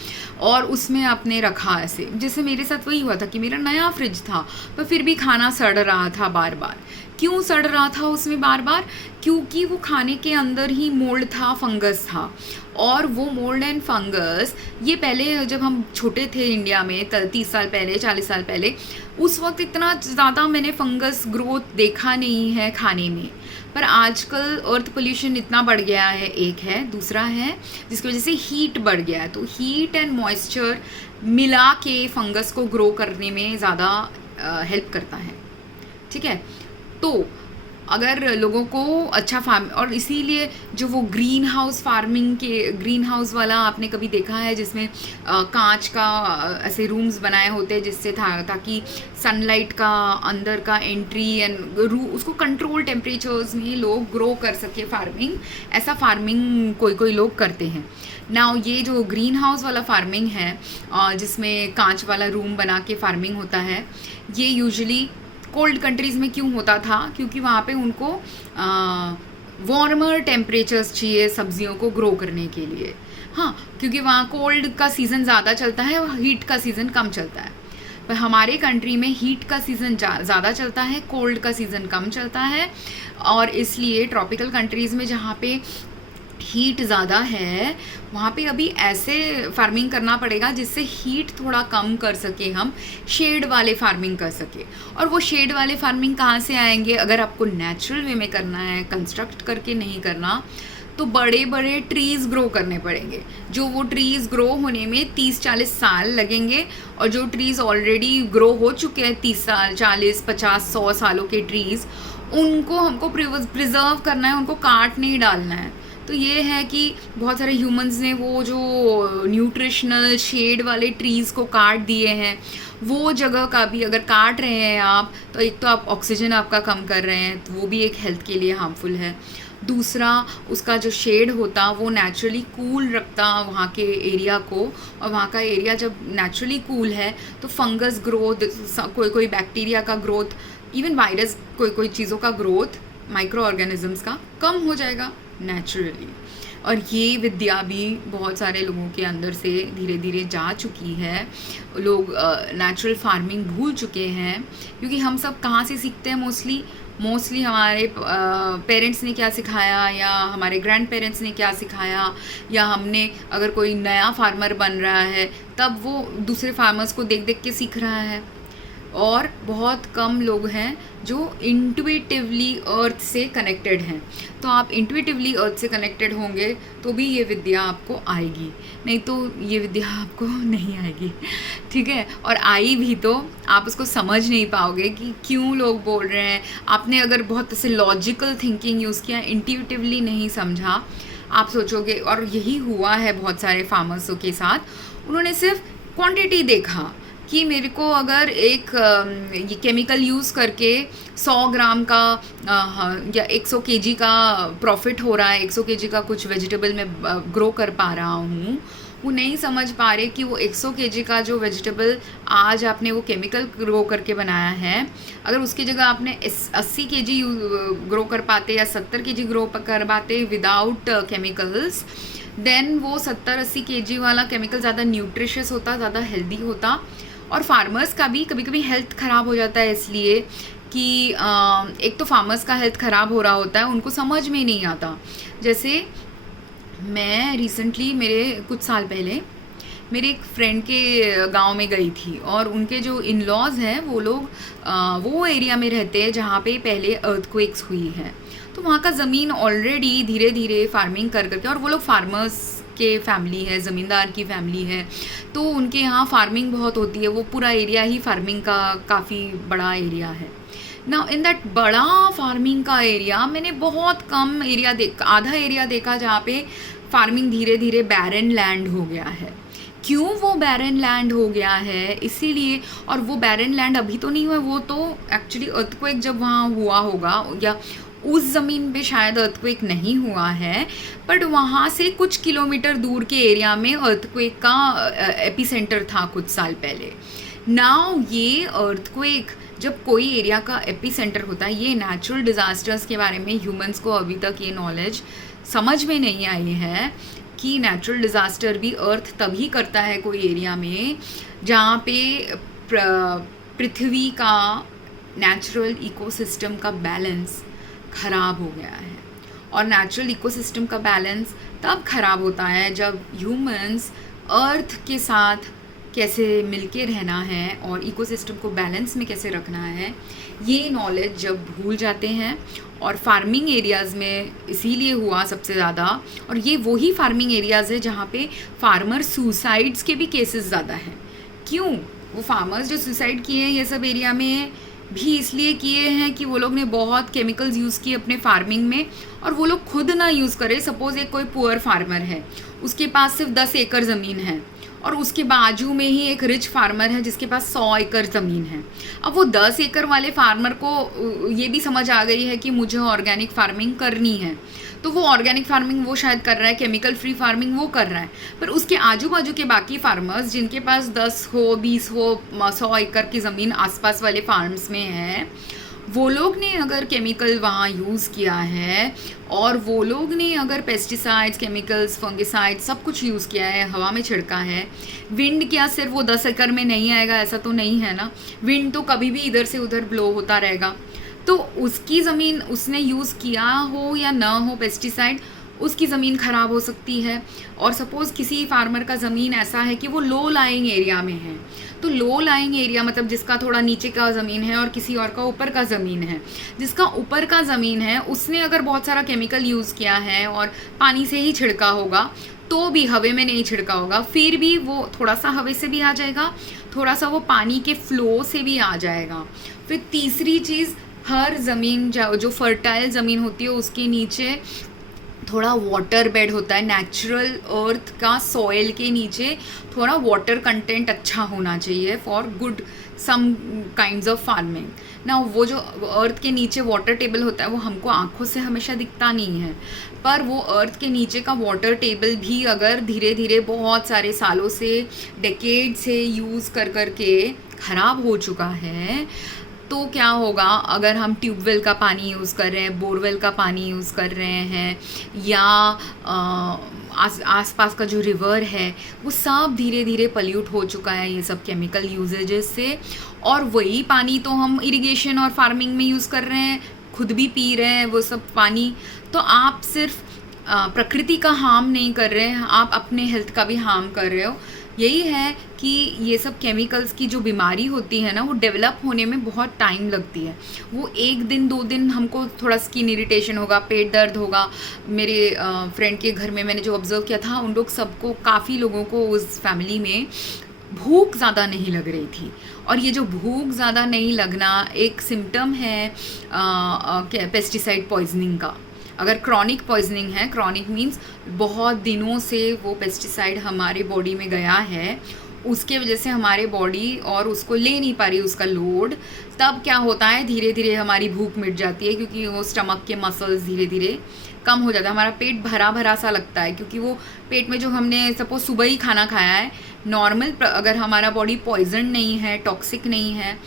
और उसमें आपने रखा ऐसे, जैसे मेरे साथ वही हुआ था कि मेरा नया फ्रिज था पर फिर भी खाना सड़ रहा था बार बार। क्यों सड़ रहा था उसमें बार बार? क्योंकि वो खाने के अंदर ही मोल्ड था, फंगस था। और वो मोल्ड एंड फंगस, ये पहले जब हम छोटे थे इंडिया में 30 साल पहले, 40 साल पहले, उस वक्त इतना ज़्यादा मैंने फंगस ग्रोथ देखा नहीं है खाने में। पर आजकल अर्थ पोल्यूशन इतना बढ़ गया है, एक है, दूसरा है जिसकी वजह से हीट बढ़ गया है। तो हीट एंड मॉइस्चर मिला के फंगस को ग्रो करने में ज़्यादा हेल्प करता है। ठीक है, तो अगर लोगों को अच्छा फार्म, और इसीलिए जो वो ग्रीन हाउस फार्मिंग के, ग्रीन हाउस वाला आपने कभी देखा है जिसमें कांच का ऐसे रूम्स बनाए होते हैं जिससे ताकि सनलाइट का अंदर का एंट्री एंड उसको कंट्रोल टेम्परेचर्स में लोग ग्रो कर सके फार्मिंग, ऐसा फार्मिंग कोई लोग करते हैं ना। ये जो ग्रीन हाउस वाला फार्मिंग है जिसमें कांच वाला रूम बना के फार्मिंग होता है, ये यूजुअली कोल्ड कंट्रीज़ में क्यों होता था? क्योंकि वहाँ पे उनको वार्मर टेम्परेचर्स चाहिए सब्जियों को ग्रो करने के लिए। हाँ, क्योंकि वहाँ कोल्ड का सीज़न ज़्यादा चलता है और हीट का सीज़न कम चलता है। पर हमारे कंट्री में हीट का सीज़न ज़्यादा चलता है, कोल्ड का सीज़न कम चलता है, और इसलिए ट्रॉपिकल कंट्रीज़ में जहाँ पे हीट ज़्यादा है वहाँ पे अभी ऐसे फार्मिंग करना पड़ेगा जिससे हीट थोड़ा कम कर सके, हम शेड वाले फार्मिंग कर सके। और वो शेड वाले फार्मिंग कहाँ से आएंगे? अगर आपको नेचुरल वे में करना है, कंस्ट्रक्ट करके नहीं करना, तो बड़े बड़े ट्रीज़ ग्रो करने पड़ेंगे। जो वो ट्रीज़ ग्रो होने में 30-40 साल लगेंगे, और जो ट्रीज़ ऑलरेडी ग्रो हो चुके हैं 30 साल, 40, 50, 100 सालों के ट्रीज़, उनको हमको प्रिजर्व करना है, उनको काट नहीं डालना है। तो ये है कि बहुत सारे ह्यूमंस ने वो जो न्यूट्रिशनल शेड वाले ट्रीज़ को काट दिए हैं। वो जगह का भी अगर काट रहे हैं आप, तो एक तो आप ऑक्सीजन आपका कम कर रहे हैं, तो वो भी एक हेल्थ के लिए हार्मफुल है। दूसरा, उसका जो शेड होता वो नेचुरली कूल रखता वहाँ के एरिया को, और वहाँ का एरिया जब नेचुरली कूल है तो फंगस ग्रोथ, कोई बैक्टीरिया का ग्रोथ, इवन वायरस, कोई चीज़ों का ग्रोथ, माइक्रो ऑर्गेनिजम्स का कम हो जाएगा नेचुरली। और ये विद्या भी बहुत सारे लोगों के अंदर से धीरे धीरे जा चुकी है। लोग नेचुरल फार्मिंग भूल चुके हैं, क्योंकि हम सब कहाँ से सीखते हैं? मोस्टली हमारे पेरेंट्स ने क्या सिखाया, या हमारे ग्रैंड पेरेंट्स ने क्या सिखाया, या हमने, अगर कोई नया फार्मर बन रहा है तब वो दूसरे फार्मर्स को देख देख के सीख रहा है। और बहुत कम लोग हैं जो इंट्यूटिवली अर्थ से कनेक्टेड हैं। तो आप इंट्यूटिवली अर्थ से कनेक्टेड होंगे तो भी ये विद्या आपको आएगी, नहीं तो ये विद्या आपको नहीं आएगी। ठीक है, और आई भी तो आप उसको समझ नहीं पाओगे कि क्यों लोग बोल रहे हैं। आपने अगर बहुत ऐसे लॉजिकल थिंकिंग यूज़ किया, इंट्यूटिवली नहीं समझा, आप सोचोगे, और यही हुआ है बहुत सारे फार्मर्सों के साथ। उन्होंने सिर्फ क्वांटिटी देखा कि मेरे को अगर एक ये केमिकल यूज़ करके 100 ग्राम का या 100 केजी का प्रॉफिट हो रहा है, 100 केजी का कुछ वेजिटेबल में ग्रो कर पा रहा हूँ, वो नहीं समझ पा रहे कि वो 100 केजी का जो वेजिटेबल आज आपने वो केमिकल ग्रो करके बनाया है, अगर उसकी जगह आपने 80 केजी ग्रो कर पाते या 70 केजी ग्रो कर पाते विदाउट केमिकल्स, देन वो 70-80 केजी वाला केमिकल ज़्यादा न्यूट्रिशियस होता, ज़्यादा हेल्दी होता। और फार्मर्स का भी कभी कभी हेल्थ ख़राब हो जाता है, इसलिए कि एक तो फार्मर्स का हेल्थ ख़राब हो रहा होता है, उनको समझ में नहीं आता। जैसे मैं रिसेंटली, मेरे कुछ साल पहले मेरे एक फ्रेंड के गांव में गई थी, और उनके जो इन लॉज हैं वो लोग वो एरिया में रहते हैं जहाँ पे पहले अर्थक्वेक्स हुई है। तो वहाँ का ज़मीन ऑलरेडी धीरे धीरे फार्मिंग कर करके, और वो लोग फार्मर्स के फैमिली है, ज़मींदार की फैमिली है, तो उनके यहाँ फार्मिंग बहुत होती है। वो पूरा एरिया ही फार्मिंग का काफ़ी बड़ा एरिया है ना। इन दैट बड़ा फार्मिंग का एरिया मैंने बहुत कम एरिया आधा एरिया देखा जहाँ पे फार्मिंग धीरे धीरे बैरन लैंड हो गया है। क्यों वो बैरन लैंड हो गया है? इसीलिए, और वो बैरन लैंड अभी तो नहीं हुआ, वो तो एक्चुअली अर्थक्वेक जब वहाँ हुआ होगा, या उस ज़मीन पे शायद अर्थक्वेक नहीं हुआ है, बट वहाँ से कुछ किलोमीटर दूर के एरिया में अर्थक्वेक का एपिसेंटर था कुछ साल पहले। नाउ ये अर्थक्वेक जब कोई एरिया का एपिसेंटर होता है, ये नेचुरल डिज़ास्टर्स के बारे में ह्यूमंस को अभी तक ये नॉलेज समझ में नहीं आई है कि नेचुरल डिज़ास्टर भी अर्थ तभी करता है कोई एरिया में जहाँ पे पृथ्वी का नेचुरल इकोसिस्टम का बैलेंस ख़राब हो गया है। और नेचुरल इकोसिस्टम का बैलेंस तब ख़राब होता है जब ह्यूमंस अर्थ के साथ कैसे मिलके रहना है और इकोसिस्टम को बैलेंस में कैसे रखना है, ये नॉलेज जब भूल जाते हैं। और फार्मिंग एरियाज़ में इसीलिए हुआ सबसे ज़्यादा, और ये वही फार्मिंग एरियाज़ है जहाँ पे फार्मर सुसाइड्स के भी केसेस ज़्यादा हैं। क्यों? वो फार्मर्स जो सुसाइड किए हैं ये सब एरिया में भी इसलिए किए हैं कि वो लोग ने बहुत केमिकल्स यूज़ किए अपने फार्मिंग में, और वो लोग खुद ना यूज़ करें। सपोज़ एक कोई पुअर फार्मर है, उसके पास सिर्फ 10 एकड़ ज़मीन है, और उसके बाजू में ही एक रिच फार्मर है जिसके पास 100 एकड़ ज़मीन है। अब वो 10 एकड़ वाले फार्मर को ये भी समझ आ गई है कि मुझे ऑर्गेनिक फार्मिंग करनी है, तो वो ऑर्गेनिक फार्मिंग वो शायद कर रहा है, केमिकल फ्री फार्मिंग वो कर रहा है। पर उसके आजू बाजू के बाकी फार्मर्स जिनके पास 10 हो, 20 हो, 100 एकड़ की ज़मीन आसपास वाले फार्म्स में है, वो लोग ने अगर केमिकल वहाँ यूज़ किया है, और वो लोग ने अगर पेस्टिसाइड्स, केमिकल्स, फंगिसाइड्स सब कुछ यूज़ किया है, हवा में छिड़का है। विंड क्या सिर्फ वो 10 एकड़ में नहीं आएगा, ऐसा तो नहीं है ना। विंड तो कभी भी इधर से उधर ब्लो होता रहेगा। तो उसकी ज़मीन उसने यूज़ किया हो या ना हो पेस्टिसाइड, उसकी ज़मीन ख़राब हो सकती है। और सपोज़ किसी फार्मर का ज़मीन ऐसा है कि वो लो लाइंग एरिया में है, तो लो लाइंग एरिया मतलब जिसका थोड़ा नीचे का ज़मीन है और किसी और का ऊपर का ज़मीन है। जिसका ऊपर का ज़मीन है उसने अगर बहुत सारा केमिकल यूज़ किया है और पानी से ही छिड़का होगा, तो भी हवा में नहीं छिड़का होगा, फिर भी वो थोड़ा सा हवा से भी आ जाएगा, थोड़ा सा वो पानी के फ्लो से भी आ जाएगा। फिर तीसरी चीज़, हर ज़मीन जो फर्टाइल ज़मीन होती है उसके नीचे थोड़ा वाटर बेड होता है। नेचुरल अर्थ का सॉइल के नीचे थोड़ा वाटर कंटेंट अच्छा होना चाहिए for good some kinds of farming ना। वो जो अर्थ के नीचे वाटर टेबल होता है वो हमको आंखों से हमेशा दिखता नहीं है, पर वो अर्थ के नीचे का वाटर टेबल भी अगर धीरे धीरे बहुत सारे सालों से, डेकेड से यूज़ कर के ख़राब हो चुका है, तो क्या होगा अगर हम ट्यूबवेल का पानी यूज़ कर रहे हैं, बोरवेल का पानी यूज़ कर रहे हैं, या आसपास का जो रिवर है वो सब धीरे धीरे पल्यूट हो चुका है ये सब केमिकल यूजेजेस से। और वही पानी तो हम इरिगेशन और फार्मिंग में यूज़ कर रहे हैं, खुद भी पी रहे हैं वो सब पानी। तो आप सिर्फ प्रकृति का हार्म नहीं कर रहे हैं, आप अपने हेल्थ का भी हार्म कर रहे हो। यही है कि ये सब केमिकल्स की जो बीमारी होती है ना, वो डेवलप होने में बहुत टाइम लगती है। वो 1 दिन 2 दिन हमको थोड़ा स्किन इरिटेशन होगा, पेट दर्द होगा। मेरे फ्रेंड के घर में मैंने जो ऑब्ज़र्व किया था, उन लोग सबको, काफ़ी लोगों को उस फैमिली में भूख ज़्यादा नहीं लग रही थी। और ये जो भूख ज़्यादा नहीं लगना एक सिम्टम है पेस्टिसाइड पॉइजनिंग का। अगर क्रॉनिक पॉइजनिंग है, क्रॉनिक मीन्स बहुत दिनों से वो पेस्टिसाइड हमारे बॉडी में गया है, उसके वजह से हमारे बॉडी और उसको ले नहीं पा रही उसका लोड, तब क्या होता है धीरे धीरे हमारी भूख मिट जाती है, क्योंकि वो स्टमक के मसल्स धीरे धीरे कम हो जाता है। हमारा पेट भरा भरा सा लगता है, क्योंकि वो पेट में जो हमने सपोज सुबह ही खाना खाया है, नॉर्मल अगर हमारा बॉडी पॉइजन नहीं है, टॉक्सिक नहीं है,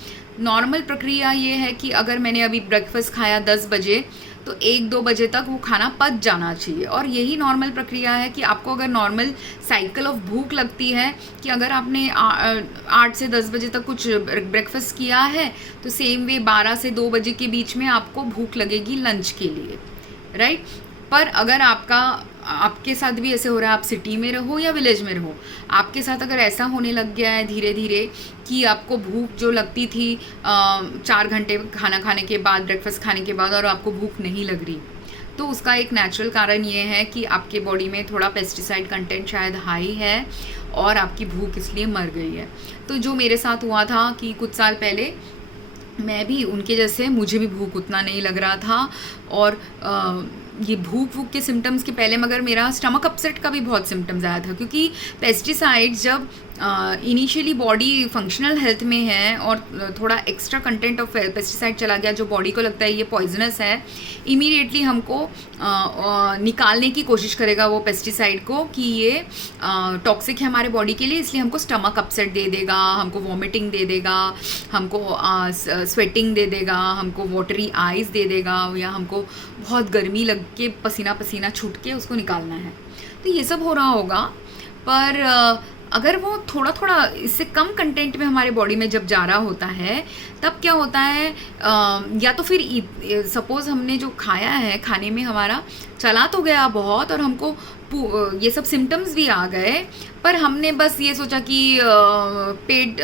नॉर्मल प्रक्रिया ये है कि अगर मैंने अभी ब्रेकफास्ट खाया 10 बजे, तो 1-2 बजे तक वो खाना पच जाना चाहिए। और यही नॉर्मल प्रक्रिया है कि आपको अगर नॉर्मल साइकिल ऑफ भूख लगती है कि अगर आपने 8 से 10 बजे तक कुछ ब्रेकफास्ट किया है, तो सेम वे 12 से 2 बजे के बीच में आपको भूख लगेगी लंच के लिए, राइट। पर अगर आपके साथ भी ऐसे हो रहा है, आप सिटी में रहो या विलेज में रहो, आपके साथ अगर ऐसा होने लग गया है धीरे धीरे कि आपको भूख जो लगती थी 4 घंटे खाना खाने के बाद, ब्रेकफास्ट खाने के बाद, और आपको भूख नहीं लग रही, तो उसका एक नेचुरल कारण ये है कि आपके बॉडी में थोड़ा पेस्टिसाइड कंटेंट शायद हाई है और आपकी भूख इसलिए मर गई है। तो जो मेरे साथ हुआ था कि कुछ साल पहले मैं भी उनके जैसे, मुझे भी भूख उतना नहीं लग रहा था, और ये भूख के सिम्टम्स के पहले मगर मेरा स्टमक अपसेट का भी बहुत सिम्टम्स आया था, क्योंकि पेस्टिसाइड्स जब इनिशियली बॉडी फंक्शनल हेल्थ में है और थोड़ा एक्स्ट्रा कंटेंट ऑफ पेस्टिसाइड चला गया जो बॉडी को लगता है ये पॉइजनस है, इमीडिएटली हमको निकालने की कोशिश करेगा वो पेस्टिसाइड को कि ये टॉक्सिक है हमारे बॉडी के लिए, इसलिए हमको स्टमक अपसेट दे देगा, हमको वॉमिटिंग दे देगा, हमको स्वेटिंग दे देगा, हमको वाटरी आइज़ दे देगा, या हमको बहुत गर्मी लग के पसीना पसीना छूट के उसको निकालना है। तो ये सब हो रहा होगा। पर अगर वो थोड़ा थोड़ा इससे कम कंटेंट में हमारे बॉडी में जब जा रहा होता है तब क्या होता है, या तो फिर सपोज़ हमने जो खाया है खाने में हमारा चला तो गया बहुत और हमको ये सब सिम्टम्स भी आ गए, पर हमने बस ये सोचा कि पेट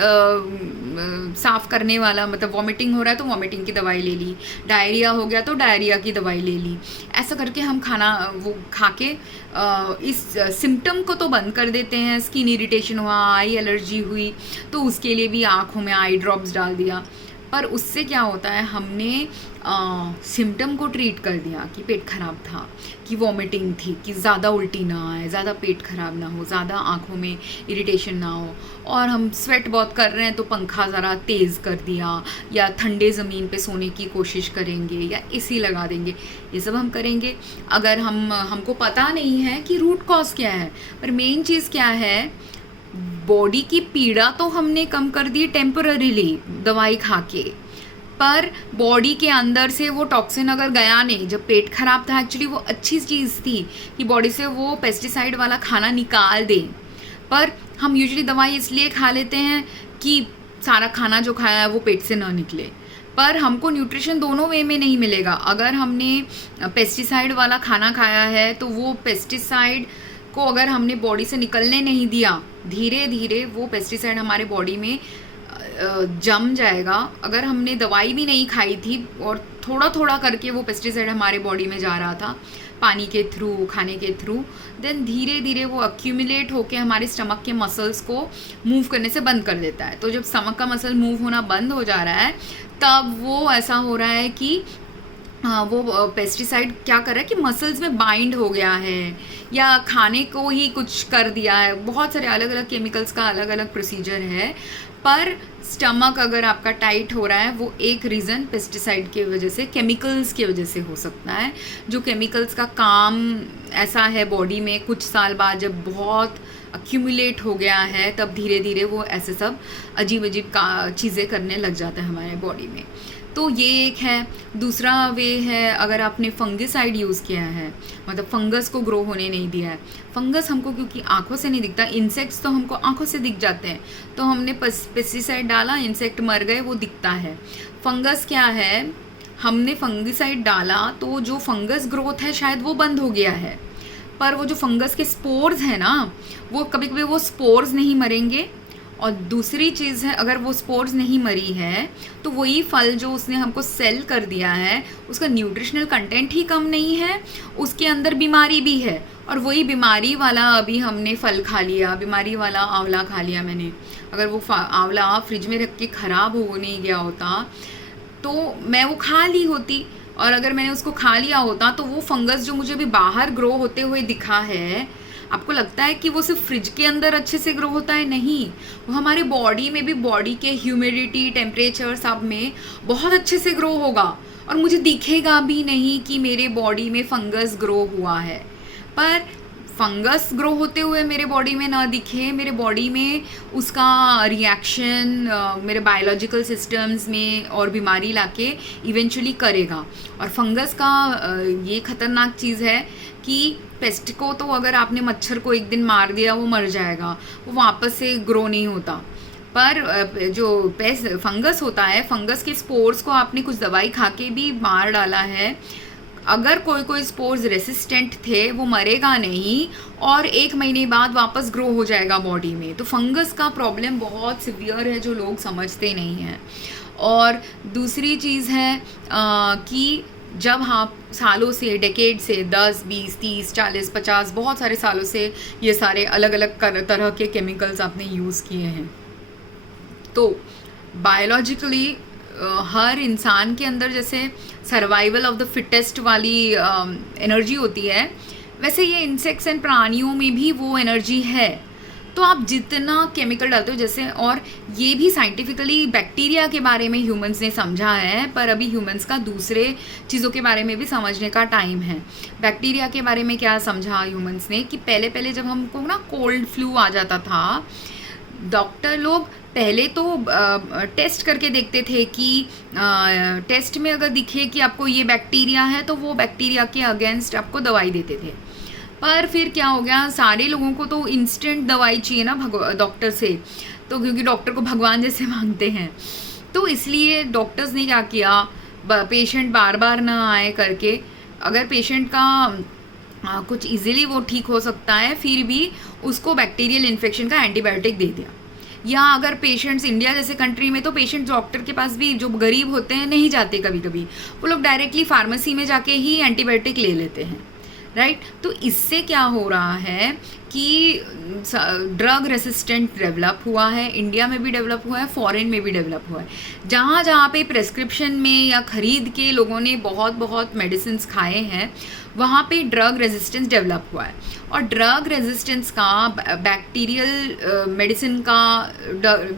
साफ़ करने वाला, मतलब वॉमिटिंग हो रहा है तो वॉमिटिंग की दवाई ले ली, डायरिया हो गया तो डायरिया की दवाई ले ली, ऐसा करके हम खाना वो खा के इस सिम्टम को तो बंद कर देते हैं। स्किन इरिटेशन हुआ, आई एलर्जी हुई तो उसके लिए भी आँखों में आई ड्रॉप्स डाल दिया, पर उससे क्या होता है हमने सिम्टम को ट्रीट कर दिया कि पेट ख़राब था, कि वॉमिटिंग थी, कि ज़्यादा उल्टी ना आए, ज़्यादा पेट ख़राब ना हो, ज़्यादा आँखों में इरिटेशन ना हो, और हम स्वेट बहुत कर रहे हैं तो पंखा ज़रा तेज़ कर दिया, या ठंडे ज़मीन पे सोने की कोशिश करेंगे, या एसी लगा देंगे, ये सब हम करेंगे। अगर हमको पता नहीं है कि रूट कॉज क्या है, पर मेन चीज़ क्या है, बॉडी की पीड़ा तो हमने कम कर दी टेम्पररीली दवाई खा के, पर बॉडी के अंदर से वो टॉक्सिन अगर गया नहीं, जब पेट खराब था एक्चुअली वो अच्छी चीज़ थी कि बॉडी से वो पेस्टिसाइड वाला खाना निकाल दें, पर हम यूजुअली दवाई इसलिए खा लेते हैं कि सारा खाना जो खाया है वो पेट से ना निकले, पर हमको न्यूट्रिशन दोनों वे में नहीं मिलेगा। अगर हमने पेस्टिसाइड वाला खाना खाया है तो वो पेस्टिसाइड को अगर हमने बॉडी से निकलने नहीं दिया, धीरे धीरे वो पेस्टिसाइड हमारे बॉडी में जम जाएगा। अगर हमने दवाई भी नहीं खाई थी और थोड़ा थोड़ा करके वो पेस्टिसाइड हमारे बॉडी में जा रहा था पानी के थ्रू, खाने के थ्रू, देन धीरे धीरे वो अक्यूमुलेट होके हमारे स्टमक के मसल्स को मूव करने से बंद कर देता है। तो जब स्टमक का मसल मूव होना बंद हो जा रहा है तब वो ऐसा हो रहा है कि वो पेस्टिसाइड क्या कर रहा है कि मसल्स में बाइंड हो गया है या खाने को ही कुछ कर दिया है। बहुत सारे अलग अलग केमिकल्स का अलग अलग प्रोसीजर है, पर स्टमक अगर आपका टाइट हो रहा है वो एक रीज़न पेस्टिसाइड की वजह से, केमिकल्स की वजह से हो सकता है। जो केमिकल्स का काम ऐसा है बॉडी में, कुछ साल बाद जब बहुत अक्यूमुलेट हो गया है तब धीरे धीरे वो ऐसे सब अजीब अजीब चीज़ें करने लग जाता है हमारे बॉडी में। तो ये एक है। दूसरा वे है अगर आपने फंगिसाइड यूज़ किया है, मतलब फंगस को ग्रो होने नहीं दिया है। फंगस हमको क्योंकि आंखों से नहीं दिखता, इंसेक्ट्स तो हमको आंखों से दिख जाते हैं, तो हमने पेस्टिसाइड डाला, इंसेक्ट मर गए, वो दिखता है। फंगस क्या है, हमने फंगिसाइड डाला तो जो फंगस ग्रोथ है शायद वो बंद हो गया है, पर वो जो फंगस के स्पोर्स हैं ना, वो कभी कभी वो स्पोर्स नहीं मरेंगे। और दूसरी चीज़ है, अगर वो स्पोर्स नहीं मरी है तो वही फल जो उसने हमको सेल कर दिया है उसका न्यूट्रिशनल कंटेंट ही कम नहीं है, उसके अंदर बीमारी भी है, और वही बीमारी वाला अभी हमने फल खा लिया, बीमारी वाला आंवला खा लिया मैंने। अगर वो आंवला फ्रिज में रख के ख़राब हो नहीं गया होता तो मैं वो खा ली होती, और अगर मैंने उसको खा लिया होता तो वो फंगस जो मुझे अभी बाहर ग्रो होते हुए दिखा है, आपको लगता है कि वो सिर्फ फ्रिज के अंदर अच्छे से ग्रो होता है? नहीं, वो हमारे बॉडी में भी, बॉडी के ह्यूमिडिटी, टेम्परेचर सब में बहुत अच्छे से ग्रो होगा, और मुझे दिखेगा भी नहीं कि मेरे बॉडी में फंगस ग्रो हुआ है। पर फंगस ग्रो होते हुए मेरे बॉडी में ना दिखे, मेरे बॉडी में उसका रिएक्शन मेरे बायोलॉजिकल सिस्टम्स में और बीमारी लाके इवेंचुअली करेगा। और फंगस का ये ख़तरनाक चीज़ है कि पेस्ट को तो अगर आपने मच्छर को एक दिन मार दिया वो मर जाएगा, वो वापस से ग्रो नहीं होता। पर जो फंगस होता है, फंगस के स्पोर्स को आपने कुछ दवाई खा के भी मार डाला है, अगर कोई स्पोर्स रेसिस्टेंट थे वो मरेगा नहीं और 1 महीने बाद वापस ग्रो हो जाएगा बॉडी में। तो फंगस का प्रॉब्लम बहुत सिवियर है जो लोग समझते नहीं हैं। और दूसरी चीज़ है कि जब आप सालों से, डेकेड से, 10, 20, 30, 40, 50 बहुत सारे सालों से ये सारे अलग अलग तरह के केमिकल्स आपने यूज़ किए हैं, तो बायोलॉजिकली हर इंसान के अंदर जैसे सर्वाइवल ऑफ द फिटेस्ट वाली एनर्जी होती है, वैसे ये इंसेक्ट्स एंड प्राणियों में भी वो एनर्जी है। तो आप जितना केमिकल डालते हो जैसे, और ये भी साइंटिफिकली बैक्टीरिया के बारे में ह्यूमंस ने समझा है, पर अभी ह्यूमंस का दूसरे चीज़ों के बारे में भी समझने का टाइम है। बैक्टीरिया के बारे में क्या समझा ह्यूमंस ने कि पहले पहले जब हमको ना कोल्ड फ्लू आ जाता था, डॉक्टर लोग पहले तो टेस्ट करके देखते थे कि टेस्ट में अगर दिखे कि आपको ये बैक्टीरिया है तो वो बैक्टीरिया के अगेंस्ट आपको दवाई देते थे। पर फिर क्या हो गया, सारे लोगों को तो इंस्टेंट दवाई चाहिए ना डॉक्टर से, तो क्योंकि डॉक्टर को भगवान जैसे मांगते हैं, तो इसलिए डॉक्टर्स ने क्या किया, पेशेंट बार बार ना आए करके, अगर पेशेंट का कुछ इजीली वो ठीक हो सकता है फिर भी उसको बैक्टीरियल इन्फेक्शन का एंटीबायोटिक दे दिया। या अगर पेशेंट्स इंडिया जैसे कंट्री में तो पेशेंट डॉक्टर के पास भी जो गरीब होते हैं नहीं जाते, कभी कभी वो लोग डायरेक्टली फार्मेसी में जाके ही एंटीबायोटिक ले लेते हैं, राइट। तो इससे क्या हो रहा है कि ड्रग रेसिस्टेंट डेवलप हुआ है, इंडिया में भी डेवलप हुआ है, फॉरेन में भी डेवलप हुआ है। जहाँ जहाँ पे प्रेस्क्रिप्शन में या खरीद के लोगों ने बहुत बहुत मेडिसिन खाए हैं, वहाँ पे ड्रग रेजिस्टेंस डेवलप हुआ है। और ड्रग रेजिस्टेंस का बैक्टीरियल मेडिसिन का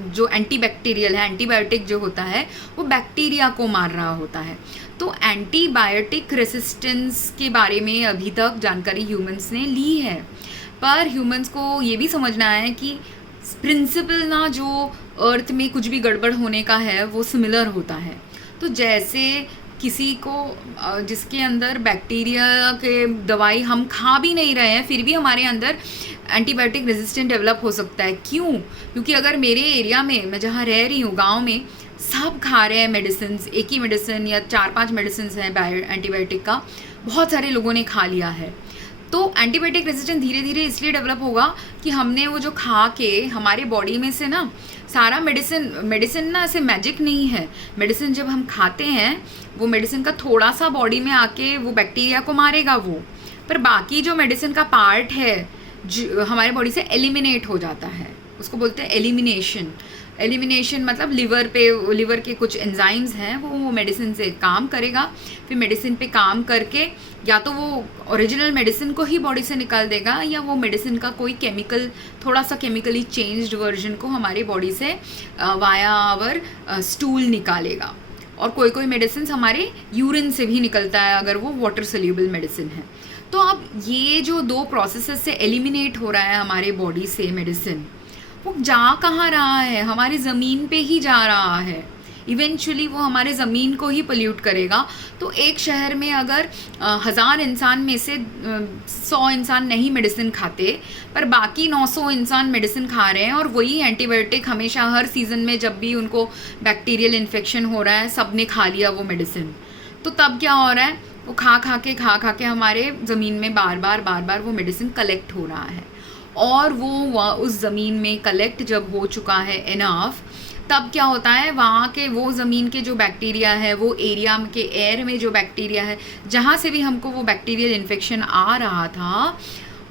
जो एंटीबैक्टीरियल है, एंटीबायोटिक जो होता है वो बैक्टीरिया को मार रहा होता है। तो एंटीबायोटिक रेसिस्टेंस के बारे में अभी तक जानकारी ह्यूमंस ने ली है, पर ह्यूमंस को ये भी समझना है कि प्रिंसिपल ना जो अर्थ में कुछ भी गड़बड़ होने का है वो सिमिलर होता है। तो जैसे किसी को जिसके अंदर बैक्टीरिया के दवाई हम खा भी नहीं रहे हैं फिर भी हमारे अंदर एंटीबायोटिक रेजिस्टेंट डेवलप हो सकता है। क्यों? क्योंकि अगर मेरे एरिया में, मैं जहाँ रह रही हूँ गांव में, सब खा रहे हैं मेडिसिन, एक ही मेडिसिन या 4-5 मेडिसिन हैं एंटीबायोटिक का, बहुत सारे लोगों ने खा लिया है, तो एंटीबायोटिक रेजिस्टेंस धीरे धीरे इसलिए डेवलप होगा कि हमने वो जो खा के हमारे बॉडी में से ना सारा मेडिसिन ना ऐसे मैजिक नहीं है। मेडिसिन जब हम खाते हैं वो मेडिसिन का थोड़ा सा बॉडी में आके वो बैक्टीरिया को मारेगा वो, पर बाकी जो मेडिसिन का पार्ट है जो हमारे बॉडी से एलिमिनेट हो जाता है, उसको बोलते हैं एलिमिनेशन। एलिमिनेशन मतलब लिवर के कुछ एंजाइम्स हैं वो मेडिसिन से काम करेगा, फिर मेडिसिन पे काम करके या तो वो ओरिजिनल मेडिसिन को ही बॉडी से निकाल देगा या वो मेडिसिन का कोई केमिकल, थोड़ा सा केमिकली चेंज्ड वर्जन को हमारे बॉडी से वाया आवर स्टूल निकालेगा। और कोई कोई मेडिसिन हमारे यूरिन से भी निकलता है अगर वो वाटर सोल्यूबल मेडिसिन है। तो अब ये जो 2 प्रोसेसेस से एलिमिनेट हो रहा है हमारे बॉडी से मेडिसिन, वो जा कहाँ रहा है, हमारी ज़मीन पे ही जा रहा है। इवेंचुअली वो हमारे ज़मीन को ही पोल्यूट करेगा। तो एक शहर में अगर 1000 इंसान में से 100 इंसान नहीं मेडिसिन खाते, पर बाकी 900 इंसान मेडिसिन खा रहे हैं और वही एंटीबायोटिक हमेशा हर सीज़न में जब भी उनको बैक्टीरियल इन्फेक्शन हो रहा है सब ने खा लिया वो मेडिसिन, तो तब क्या हो रहा है, वो खा खा के हमारे ज़मीन में बार बार वो मेडिसिन कलेक्ट हो रहा है। और वो उस ज़मीन में कलेक्ट जब हो चुका है इनफ, तब क्या होता है, वहाँ के वो ज़मीन के जो बैक्टीरिया है, वो एरिया के एयर में जो बैक्टीरिया है, जहाँ से भी हमको वो बैक्टीरियल इन्फेक्शन आ रहा था,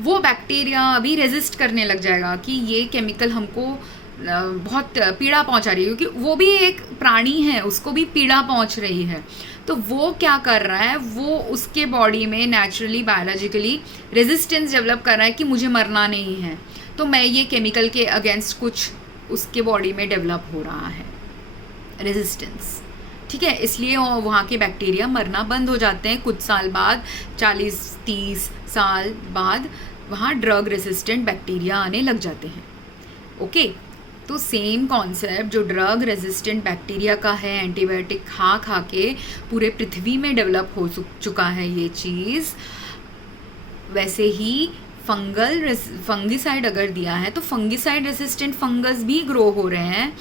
वो बैक्टीरिया अभी रेजिस्ट करने लग जाएगा कि ये केमिकल हमको बहुत पीड़ा पहुँचा रही है, क्योंकि वो भी एक प्राणी है, उसको भी पीड़ा पहुँच रही है। तो वो क्या कर रहा है, वो उसके बॉडी में नेचुरली बायोलॉजिकली रेजिस्टेंस डेवलप कर रहा है कि मुझे मरना नहीं है, तो मैं ये केमिकल के अगेंस्ट कुछ उसके बॉडी में डेवलप हो रहा है रेजिस्टेंस, ठीक है। इसलिए वहाँ के बैक्टीरिया मरना बंद हो जाते हैं कुछ साल बाद, 40-30 साल बाद वहाँ ड्रग रेजिस्टेंट बैक्टीरिया आने लग जाते हैं। ओके, तो सेम कॉन्सेप्ट जो ड्रग रेजिस्टेंट बैक्टीरिया का है, एंटीबायोटिक खा के पूरे पृथ्वी में डेवलप हो चुका है ये चीज़, वैसे ही फंगिसाइड अगर दिया है तो फंगिसाइड रेसिस्टेंट फंगस भी ग्रो हो रहे हैं।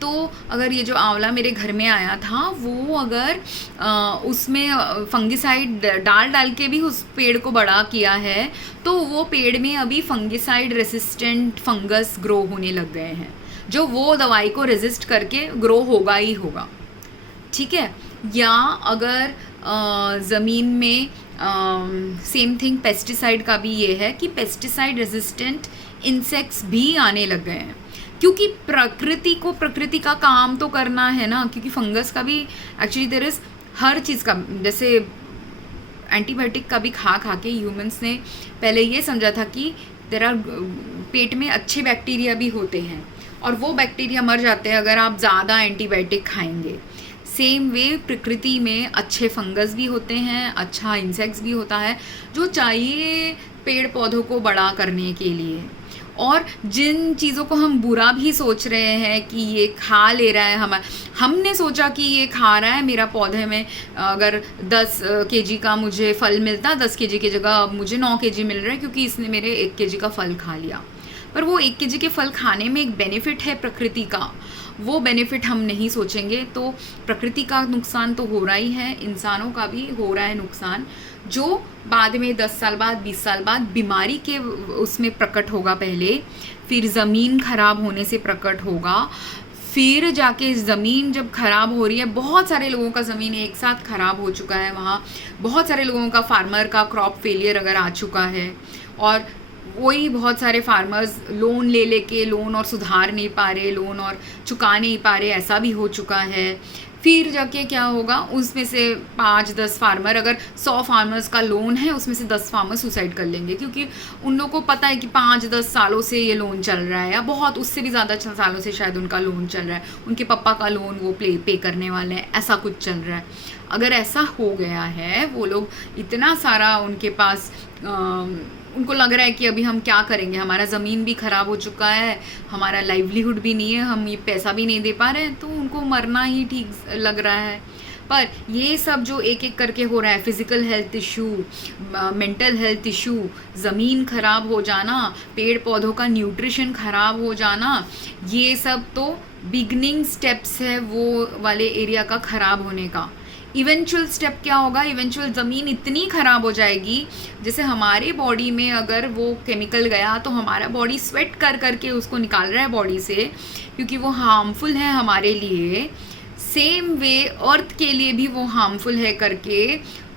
तो अगर ये जो आंवला मेरे घर में आया था वो अगर उसमें फंगिसाइड डाल के भी उस पेड़ को बड़ा किया है, तो वो पेड़ में अभी फंगिसाइड रेसिस्टेंट फंगस ग्रो होने लग गए हैं, जो वो दवाई को रेजिस्ट करके ग्रो होगा ही होगा, ठीक है। या अगर ज़मीन में सेम थिंग पेस्टिसाइड का भी ये है कि पेस्टिसाइड रेजिस्टेंट इंसेक्ट्स भी आने लग गए हैं, क्योंकि प्रकृति का काम तो करना है ना, क्योंकि फंगस का भी एक्चुअली देयर इज़ हर चीज़ का, जैसे एंटीबायोटिक का भी खा के ह्यूमंस ने पहले ये समझा था कि देयर आर पेट में अच्छे बैक्टीरिया भी होते हैं और वो बैक्टीरिया मर जाते हैं अगर आप ज़्यादा एंटीबायोटिक खाएंगे। सेम वे प्रकृति में अच्छे फंगस भी होते हैं, अच्छा इंसेक्ट्स भी होता है जो चाहिए पेड़ पौधों को बड़ा करने के लिए। और जिन चीज़ों को हम बुरा भी सोच रहे हैं कि ये खा ले रहा है, हमने सोचा कि ये खा रहा है मेरा पौधे में, अगर 10 केजी का मुझे फल मिलता, 10 केजी की जगह अब मुझे 9 केजी मिल रहा है क्योंकि इसने मेरे 1 केजी का फल खा लिया। पर वो 1 केजी के फल खाने में एक बेनिफिट है प्रकृति का, वो बेनिफिट हम नहीं सोचेंगे तो प्रकृति का नुकसान तो हो रहा ही है, इंसानों का भी हो रहा है नुकसान, जो बाद में 10 साल बाद 20 साल बाद बीमारी के उसमें प्रकट होगा पहले, फिर ज़मीन खराब होने से प्रकट होगा, फिर जाके ज़मीन जब ख़राब हो रही है, बहुत सारे लोगों का ज़मीन एक साथ ख़राब हो चुका है, वहाँ बहुत सारे लोगों का फार्मर का क्रॉप फेलियर अगर आ चुका है और वही बहुत सारे फार्मर्स लोन ले लेके लोन और सुधार नहीं पा रहे, लोन और चुका नहीं पा रहे, ऐसा भी हो चुका है। फिर जाके क्या होगा, उसमें से 5-10 फार्मर, अगर 100 फार्मर्स का लोन है उसमें से 10 फार्मर सुसाइड कर लेंगे क्योंकि उन लोगों को पता है कि 5-10 सालों से ये लोन चल रहा है, या बहुत उससे भी ज़्यादा सालों से शायद उनका लोन चल रहा है, उनके पापा का लोन वो पे करने वाले हैं, ऐसा कुछ चल रहा है। अगर ऐसा हो गया है, वो लोग इतना सारा उनके पास उनको लग रहा है कि अभी हम क्या करेंगे, हमारा ज़मीन भी ख़राब हो चुका है, हमारा लाइवलीहुड भी नहीं है, हम ये पैसा भी नहीं दे पा रहे हैं, तो उनको मरना ही ठीक लग रहा है। पर ये सब जो एक एक करके हो रहा है, physical health issue, mental health issue, ज़मीन ख़राब हो जाना, पेड़ पौधों का न्यूट्रिशन ख़राब हो जाना, ये सब तो बिगनिंग स्टेप्स है वो वाले एरिया का ख़राब होने का। इवेंचुअल स्टेप क्या होगा, इवेंचुअल ज़मीन इतनी ख़राब हो जाएगी, जैसे हमारे बॉडी में अगर वो केमिकल गया तो हमारा बॉडी स्वेट कर करके उसको निकाल रहा है बॉडी से क्योंकि वो हार्मफुल है हमारे लिए। सेम वे अर्थ के लिए भी वो हार्मफुल है करके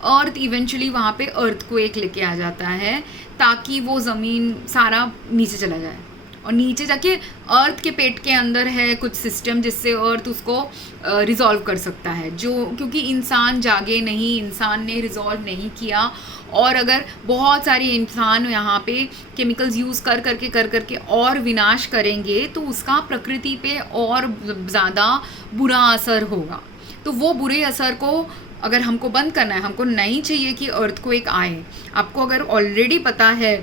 अर्थ इवेंचुअली वहाँ पे अर्थ को एक लेके आ जाता है ताकि वो ज़मीन सारा नीचे चला जाए, और नीचे जाके अर्थ के पेट के अंदर है कुछ सिस्टम जिससे अर्थ उसको रिजॉल्व कर सकता है, जो क्योंकि इंसान जागे नहीं, इंसान ने रिजॉल्व नहीं किया। और अगर बहुत सारे इंसान यहाँ पे केमिकल्स यूज़ कर करके और विनाश करेंगे तो उसका प्रकृति पे और ज़्यादा बुरा असर होगा। तो वो बुरे असर को अगर हमको बंद करना है, हमको नहीं चाहिए कि अर्थ को एक आए। आपको अगर ऑलरेडी पता है,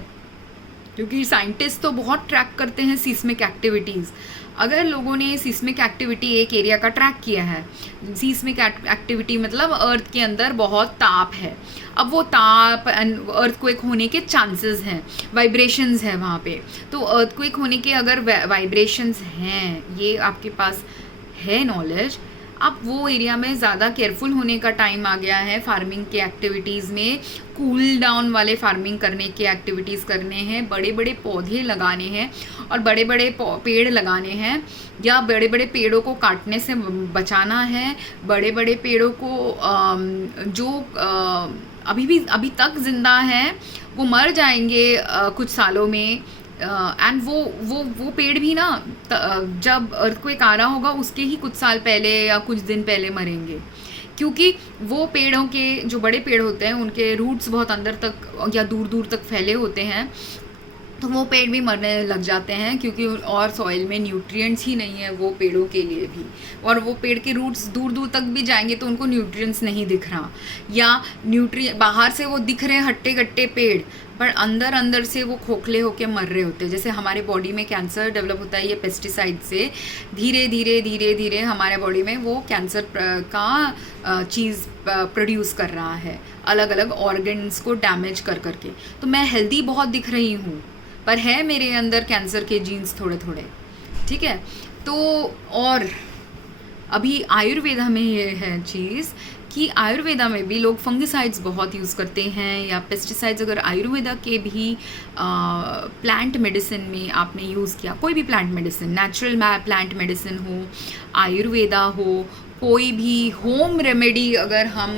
क्योंकि साइंटिस्ट तो बहुत ट्रैक करते हैं सीस्मिक एक्टिविटीज़, अगर लोगों ने सीस्मिक एक्टिविटी एक एरिया का ट्रैक किया है, सीस्मिक एक्टिविटी मतलब अर्थ के अंदर बहुत ताप है, अब वो ताप अर्थक्वेक होने के चांसेस हैं, वाइब्रेशंस है वहाँ पे, तो अर्थक्वेक होने के अगर वाइब्रेशंस हैं, ये आपके पास है नॉलेज, आप वो एरिया में ज़्यादा केयरफुल होने का टाइम आ गया है। फार्मिंग के एक्टिविटीज़ में कूल डाउन वाले फार्मिंग करने के एक्टिविटीज़ करने हैं, बड़े बड़े पौधे लगाने हैं और बड़े बड़े पेड़ लगाने हैं, या बड़े बड़े पेड़ों को काटने से बचाना है। बड़े बड़े पेड़ों को जो अभी तक ज़िंदा हैं वो मर जाएंगे कुछ सालों में, एंड वो पेड़ भी ना जब अर्थक्वेक आ रहा होगा उसके ही कुछ साल पहले या कुछ दिन पहले मरेंगे, क्योंकि वो पेड़ों के जो बड़े पेड़ होते हैं उनके रूट्स बहुत अंदर तक या दूर दूर तक फैले होते हैं, तो वो पेड़ भी मरने लग जाते हैं क्योंकि और सॉइल में न्यूट्रिएंट्स ही नहीं है वो पेड़ों के लिए भी, और वो पेड़ के रूट्स दूर दूर तक भी जाएंगे तो उनको न्यूट्रिएंट्स नहीं दिख रहा, या बाहर से वो दिख रहे हट्टे कट्टे पेड़ पर अंदर अंदर से वो खोखले होके मर रहे होते हैं। जैसे हमारे बॉडी में कैंसर डेवलप होता है ये पेस्टिसाइड से, धीरे धीरे धीरे धीरे हमारे बॉडी में वो कैंसर का चीज़ प्रोड्यूस कर रहा है, अलग अलग ऑर्गन्स को डैमेज कर करके। तो मैं हेल्दी बहुत दिख रही हूँ पर है मेरे अंदर कैंसर के जीन्स थोड़े थोड़े, ठीक है। तो और अभी आयुर्वेदा में ये है चीज़ कि आयुर्वेदा में भी लोग फंगिसाइड्स बहुत यूज़ करते हैं या पेस्टिसाइड्स। अगर आयुर्वेदा के भी प्लांट मेडिसिन में आपने यूज़ किया, कोई भी plant medicine, natural plant medicine हो, आयुर्वेदा हो, कोई भी होम रेमेडी अगर हम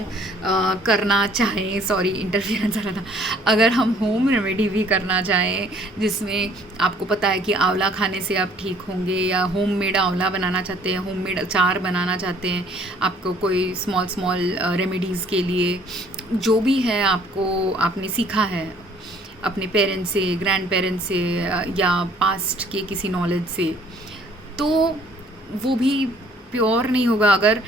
करना चाहें, सॉरी इंटरफेरेंस आ रहा था, अगर हम होम रेमेडी भी करना चाहें जिसमें आपको पता है कि आंवला खाने से आप ठीक होंगे, या होममेड आंवला बनाना चाहते हैं, होममेड अचार बनाना चाहते हैं, आपको कोई स्मॉल रेमेडीज़ के लिए जो भी है आपने सीखा है, अपने पेरेंट्स से, ग्रैंड पेरेंट्स से या पास्ट के किसी नॉलेज से, तो वो भी प्योर नहीं होगा। अगर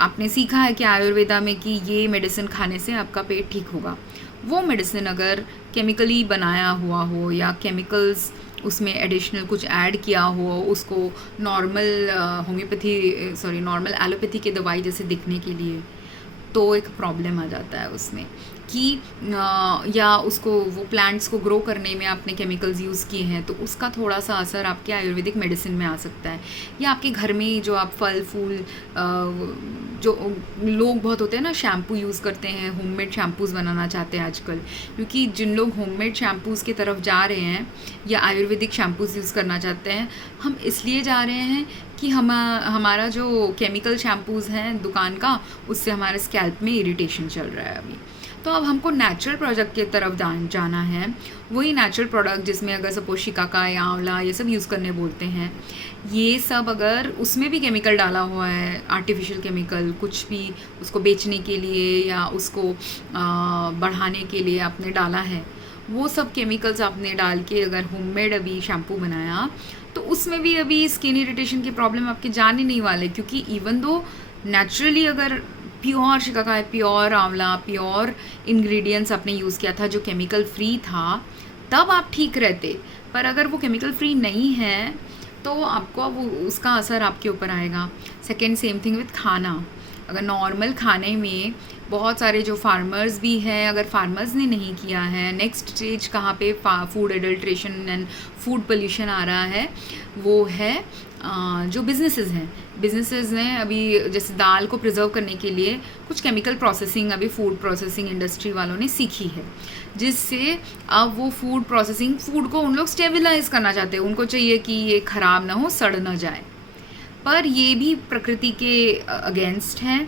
आपने सीखा है कि आयुर्वेदा में कि ये मेडिसिन खाने से आपका पेट ठीक होगा, वो मेडिसिन अगर केमिकली बनाया हुआ हो या केमिकल्स उसमें एडिशनल कुछ ऐड किया हो, उसको नॉर्मल नॉर्मल एलोपैथी के दवाई जैसे दिखने के लिए, तो एक प्रॉब्लम आ जाता है उसमें कि या उसको वो प्लांट्स को ग्रो करने में आपने केमिकल्स यूज़ किए हैं, तो उसका थोड़ा सा असर आपके आयुर्वेदिक मेडिसिन में आ सकता है। या आपके घर में जो आप फल फूल जो लोग बहुत होते हैं ना, शैम्पू यूज़ करते हैं, होममेड शैम्पूज़ बनाना चाहते हैं आजकल, क्योंकि जिन लोग होममेड शैम्पूज़ की तरफ जा रहे हैं या आयुर्वेदिक शैम्पूज़ यूज़ करना चाहते हैं, हम इसलिए जा रहे हैं कि हमारा जो केमिकल शैम्पूज़ हैं दुकान का, उससे हमारे स्कैल्प में इरिटेशन चल रहा है अभी। तो अब हमको नेचुरल प्रोडक्ट की तरफ जाना है, वही नेचुरल प्रोडक्ट जिसमें अगर सपोज शिकाकाई, आंवला ये सब यूज़ करने बोलते हैं, ये सब अगर उसमें भी केमिकल डाला हुआ है, आर्टिफिशियल केमिकल कुछ भी उसको बेचने के लिए या उसको बढ़ाने के लिए आपने डाला है, वो सब केमिकल्स आपने डाल के अगर होममेड अभी शैम्पू बनाया, तो उसमें भी अभी स्किन इरिटेशन की प्रॉब्लम आपके जाने नहीं वाले। क्योंकि इवन दो नेचुरली अगर प्योर शिकाकाई, प्योर आंवला, प्योर इंग्रेडिएंट्स आपने यूज़ किया था जो केमिकल फ्री था, तब आप ठीक रहते। पर अगर वो केमिकल फ्री नहीं है तो आपको वो उसका असर आपके ऊपर आएगा। सेकेंड सेम थिंग विथ खाना। अगर नॉर्मल खाने में बहुत सारे जो फार्मर्स भी हैं, अगर फार्मर्स ने नहीं किया है, नेक्स्ट स्टेज कहाँ पे food adulteration and food pollution आ रहा है, वो है जो बिजनेसेस ने अभी जैसे दाल को प्रिजर्व करने के लिए कुछ केमिकल प्रोसेसिंग अभी फूड प्रोसेसिंग इंडस्ट्री वालों ने सीखी है, जिससे अब वो फूड को उन लोग स्टेबलाइज करना चाहते हैं। उनको चाहिए कि ये ख़राब ना हो, सड़ ना जाए। पर ये भी प्रकृति के अगेंस्ट है।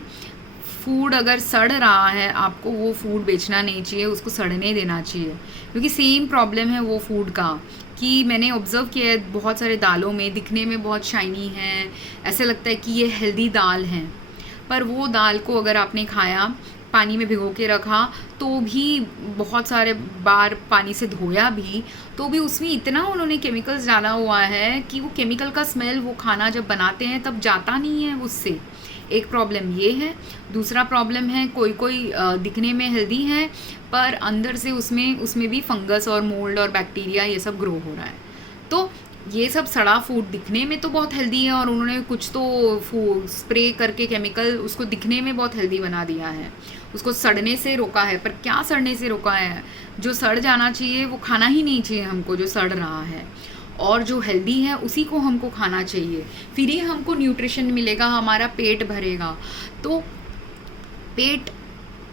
फूड अगर सड़ रहा है, आपको वो फूड बेचना नहीं चाहिए, उसको सड़ने देना चाहिए। क्योंकि सेम प्रॉब्लम है वो फूड का कि मैंने ऑब्ज़र्व किया है बहुत सारे दालों में दिखने में बहुत शाइनी है, ऐसे लगता है कि ये हेल्दी दाल हैं, पर वो दाल को अगर आपने खाया, पानी में भिगो के रखा, तो भी बहुत सारे बार पानी से धोया भी, तो भी उसमें इतना उन्होंने केमिकल्स डाला हुआ है कि वो केमिकल का स्मेल वो खाना जब बनाते हैं तब जाता नहीं है उससे। एक प्रॉब्लम ये है। दूसरा प्रॉब्लम है कोई दिखने में हेल्दी है पर अंदर से उसमें भी फंगस और मोल्ड और बैक्टीरिया ये सब ग्रो हो रहा है। तो ये सब सड़ा फूड दिखने में तो बहुत हेल्दी है और उन्होंने कुछ तो फूड स्प्रे करके केमिकल उसको दिखने में बहुत हेल्दी बना दिया है, उसको सड़ने से रोका है। पर क्या सड़ने से रोका है? जो सड़ जाना चाहिए वो खाना ही नहीं चाहिए हमको, जो सड़ रहा है, और जो हेल्दी है उसी को हमको खाना चाहिए। फिर ही हमको न्यूट्रिशन मिलेगा, हमारा पेट भरेगा। तो पेट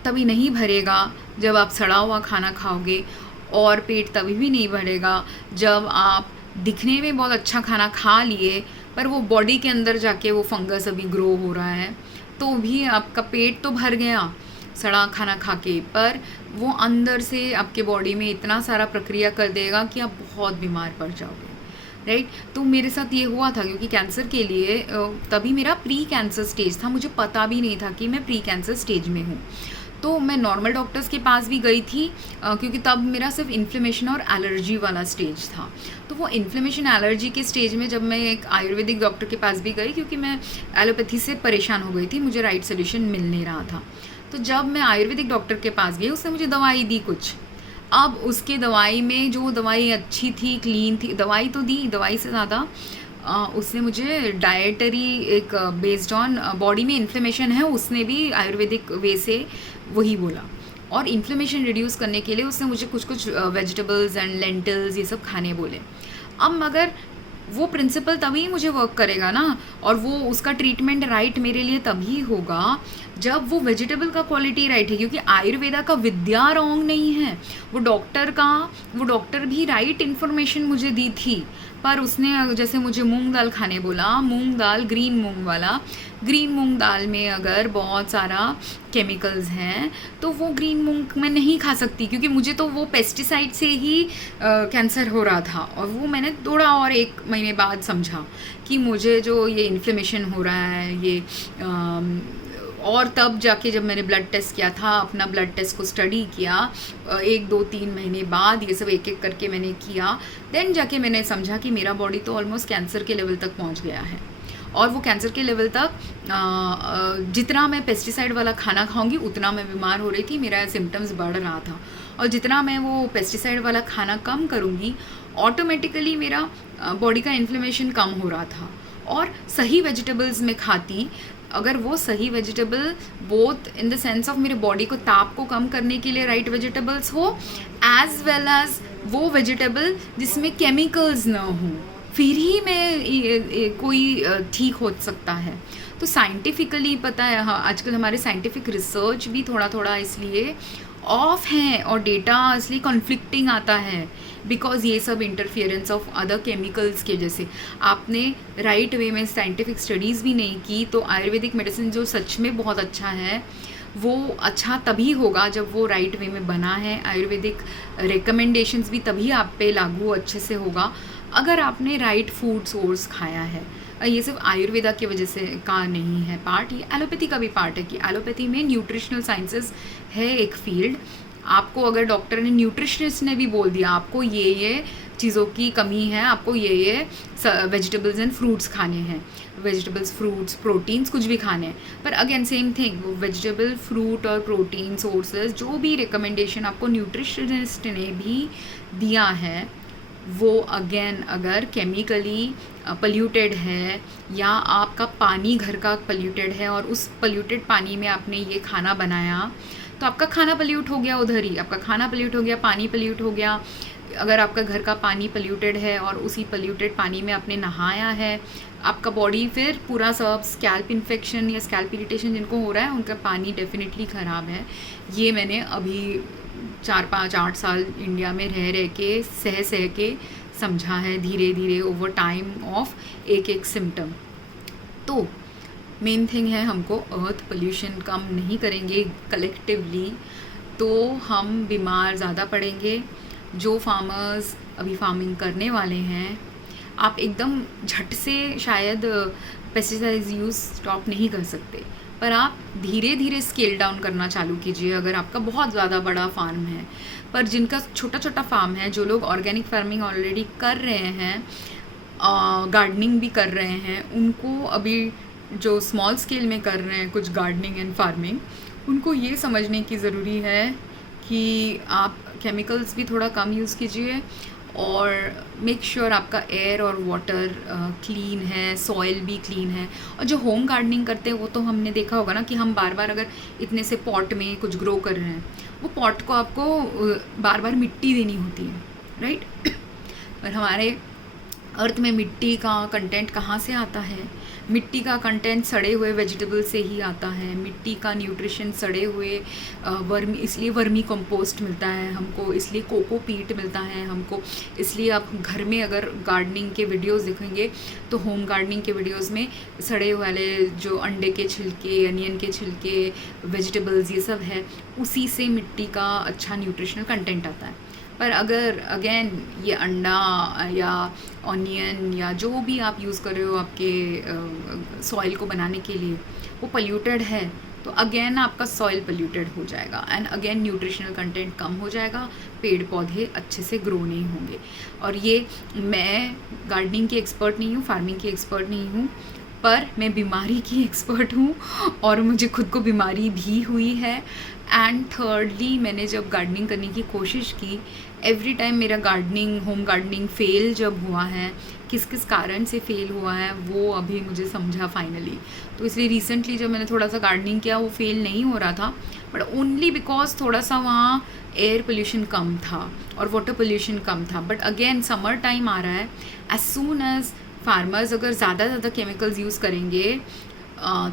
तभी नहीं भरेगा जब आप सड़ा हुआ खाना खाओगे, और पेट तभी भी नहीं भरेगा जब आप दिखने में बहुत अच्छा खाना खा लिए पर वो बॉडी के अंदर जाके वो फंगस अभी ग्रो हो रहा है, तो भी आपका पेट तो भर गया सड़ा खाना खा के, पर वो अंदर से आपके बॉडी में इतना सारा प्रक्रिया कर देगा कि आप बहुत बीमार पड़ जाओगे। राइट। तो मेरे साथ ये हुआ था क्योंकि कैंसर के लिए तभी मेरा प्री कैंसर स्टेज था, मुझे पता भी नहीं था कि मैं प्री कैंसर स्टेज में हूँ। तो मैं नॉर्मल डॉक्टर्स के पास भी गई थी क्योंकि तब मेरा सिर्फ इन्फ्लेमेशन और एलर्जी वाला स्टेज था। तो वो इन्फ्लेमेशन एलर्जी के स्टेज में जब मैं एक आयुर्वेदिक डॉक्टर के पास भी गई, क्योंकि मैं एलोपैथी से परेशान हो गई थी, मुझे राइट सोल्यूशन मिल नहीं रहा था। तो जब मैं आयुर्वेदिक डॉक्टर के पास गई, उसने मुझे दवाई दी कुछ। अब उसके दवाई में जो दवाई अच्छी थी, क्लीन थी, दवाई तो दी, दवाई से ज़्यादा उसने मुझे डाइटरी एक बेस्ड ऑन बॉडी में इन्फ्लेमेशन है, उसने भी आयुर्वेदिक वे से वही बोला। और इन्फ्लेमेशन रिड्यूस करने के लिए उसने मुझे कुछ वेजिटेबल्स एंड लेंटिल्स ये सब खाने बोले। अब मगर वो प्रिंसिपल तभी मुझे वर्क करेगा ना, और वो उसका ट्रीटमेंट राइट मेरे लिए तभी होगा जब वो वेजिटेबल का क्वालिटी राइट है। क्योंकि आयुर्वेदा का विद्या रॉन्ग नहीं है, वो डॉक्टर भी राइट इन्फॉर्मेशन मुझे दी थी। पर उसने जैसे मुझे मूंग दाल खाने बोला, मूंग दाल ग्रीन मूंग वाला, ग्रीन मूंग दाल में अगर बहुत सारा केमिकल्स हैं तो वो ग्रीन मूंग मैं नहीं खा सकती, क्योंकि मुझे तो वो पेस्टिसाइड से ही कैंसर हो रहा था। और वो मैंने थोड़ा और 1 महीने बाद समझा कि मुझे जो ये इन्फ्लेमेशन हो रहा है, ये और तब जाके जब मैंने ब्लड टेस्ट किया था, अपना ब्लड टेस्ट को स्टडी किया, 1 2 3 महीने बाद ये सब एक एक करके मैंने किया, देन जाके मैंने समझा कि मेरा बॉडी तो ऑलमोस्ट कैंसर के लेवल तक पहुंच गया है। और वो कैंसर के लेवल तक जितना मैं पेस्टिसाइड वाला खाना खाऊंगी उतना मैं बीमार हो रही थी, मेरा सिम्टम्स बढ़ रहा था। और जितना मैं वो पेस्टिसाइड वाला खाना कम करूँगी, ऑटोमेटिकली मेरा बॉडी का इन्फ्लेमेशन कम हो रहा था। और सही वेजिटेबल्स में खाती, अगर वो सही vegetable both in the sense of मेरे बॉडी को ताप को कम करने के लिए राइट वेजिटेबल्स हो, एज वेल एज वो वेजिटेबल जिसमें केमिकल्स ना हो, फिर ही मैं कोई ठीक हो सकता है। तो साइंटिफिकली पता है, हाँ, आजकल हमारे साइंटिफिक रिसर्च भी थोड़ा थोड़ा इसलिए ऑफ हैं और डेटा इसलिए कॉन्फ्लिक्टिंग आता है, बिकॉज ये सब इंटरफियरेंस ऑफ अदर केमिकल्स की वजह से। आपने राइट वे में साइंटिफिक स्टडीज़ भी नहीं की, तो आयुर्वेदिक मेडिसिन जो सच में बहुत अच्छा है, वो अच्छा तभी होगा जब वो राइट वे में बना है। आयुर्वेदिक रिकमेंडेशंस भी तभी आप पे लागू अच्छे से होगा अगर आपने राइट फूड सोर्स खाया है। ये सिर्फ आयुर्वेदा की वजह से का नहीं है पार्ट, ये एलोपैथी का भी पार्ट है कि एलोपैथी में न्यूट्रिशनल साइंसेस है एक फील्ड। आपको अगर डॉक्टर ने, न्यूट्रिशनिस्ट ने भी बोल दिया आपको ये चीज़ों की कमी है, आपको ये वेजिटेबल्स एंड फ्रूट्स खाने हैं, वेजिटेबल्स, फ्रूट्स, प्रोटीन्स कुछ भी खाने हैं, पर अगेन सेम थिंग, वो वेजिटेबल, फ्रूट और प्रोटीन सोर्सेज जो भी रिकमेंडेशन आपको न्यूट्रिशनिस्ट ने भी दिया है, वो अगेन अगर केमिकली पल्यूटेड है या आपका पानी घर का पल्यूटेड है और उस पल्यूटेड पानी में आपने ये खाना बनाया, तो आपका खाना पल्यूट हो गया, उधर ही आपका खाना पल्यूट हो गया, पानी पल्यूट हो गया। अगर आपका घर का पानी पल्यूटेड है और उसी पल्यूटेड पानी में आपने नहाया है, आपका बॉडी फिर पूरा सब स्कैल्प इन्फेक्शन या स्कैल्प इरिटेशन जिनको हो रहा है, उनका पानी डेफिनेटली ख़राब है। ये मैंने अभी 4 5 8 साल इंडिया में रह के सह के समझा है, धीरे धीरे ओवर टाइम ऑफ एक सिम्टम। तो मेन थिंग है, हमको अर्थ पोल्यूशन कम नहीं करेंगे कलेक्टिवली तो हम बीमार ज़्यादा पड़ेंगे। जो फार्मर्स अभी फार्मिंग करने वाले हैं, आप एकदम झट से शायद पेस्टिसाइड्स यूज़ स्टॉप नहीं कर सकते, पर आप धीरे धीरे स्केल डाउन करना चालू कीजिए अगर आपका बहुत ज़्यादा बड़ा फार्म है। पर जिनका छोटा छोटा फार्म है, जो लोग ऑर्गेनिक फार्मिंग ऑलरेडी कर रहे हैं, गार्डनिंग भी कर रहे हैं, उनको अभी जो स्मॉल स्केल में कर रहे हैं कुछ गार्डनिंग एंड फार्मिंग, उनको ये समझने की ज़रूरी है कि आप केमिकल्स भी थोड़ा कम यूज़ कीजिए और मेक श्योर आपका एयर और वाटर क्लीन है, सॉइल भी क्लीन है। और जो होम गार्डनिंग करते हैं वो तो हमने देखा होगा ना कि हम बार बार अगर इतने से पॉट में कुछ ग्रो कर रहे हैं, वो पॉट को आपको बार बार मिट्टी देनी होती है, राइट। पर हमारे अर्थ में मिट्टी का कंटेंट कहाँ से आता है? मिट्टी का कंटेंट सड़े हुए वेजिटेबल से ही आता है। मिट्टी का न्यूट्रिशन सड़े हुए वर्मी, इसलिए वर्मी कंपोस्ट मिलता है हमको, इसलिए कोकोपीट मिलता है हमको। इसलिए आप घर में अगर गार्डनिंग के वीडियोस देखेंगे तो होम गार्डनिंग के वीडियोस में सड़े वाले जो अंडे के छिलके, अनियन के छिलके, वेजिटेबल्स, ये सब है, उसी से मिट्टी का अच्छा न्यूट्रिशनल कंटेंट आता है। पर अगर अगेन ये अंडा या ऑनियन या जो भी आप यूज़ कर रहे हो आपके सॉइल को बनाने के लिए, वो पल्यूटेड है, तो अगेन आपका सॉइल पल्यूटेड हो जाएगा एंड अगेन न्यूट्रिशनल कंटेंट कम हो जाएगा, पेड़ पौधे अच्छे से ग्रो नहीं होंगे। और ये मैं गार्डनिंग की एक्सपर्ट नहीं हूँ, फार्मिंग की एक्सपर्ट नहीं हूँ, पर मैं बीमारी की एक्सपर्ट हूँ और मुझे खुद को बीमारी भी हुई है। एंड थर्डली, मैंने जब गार्डनिंग करने की कोशिश की, एवरी टाइम मेरा गार्डनिंग, होम गार्डनिंग फेल जब हुआ है, किस किस कारण से फेल हुआ है वो अभी मुझे समझा फाइनली। तो इसलिए रिसेंटली जब मैंने थोड़ा सा गार्डनिंग किया, वो फेल नहीं हो रहा था, बट ओनली बिकॉज थोड़ा सा वहाँ एयर पोल्यूशन कम था और वाटर पोल्यूशन कम था। बट अगेन समर टाइम आ रहा है, एज सून एज फार्मर्स अगर ज़्यादा केमिकल्स यूज़ करेंगे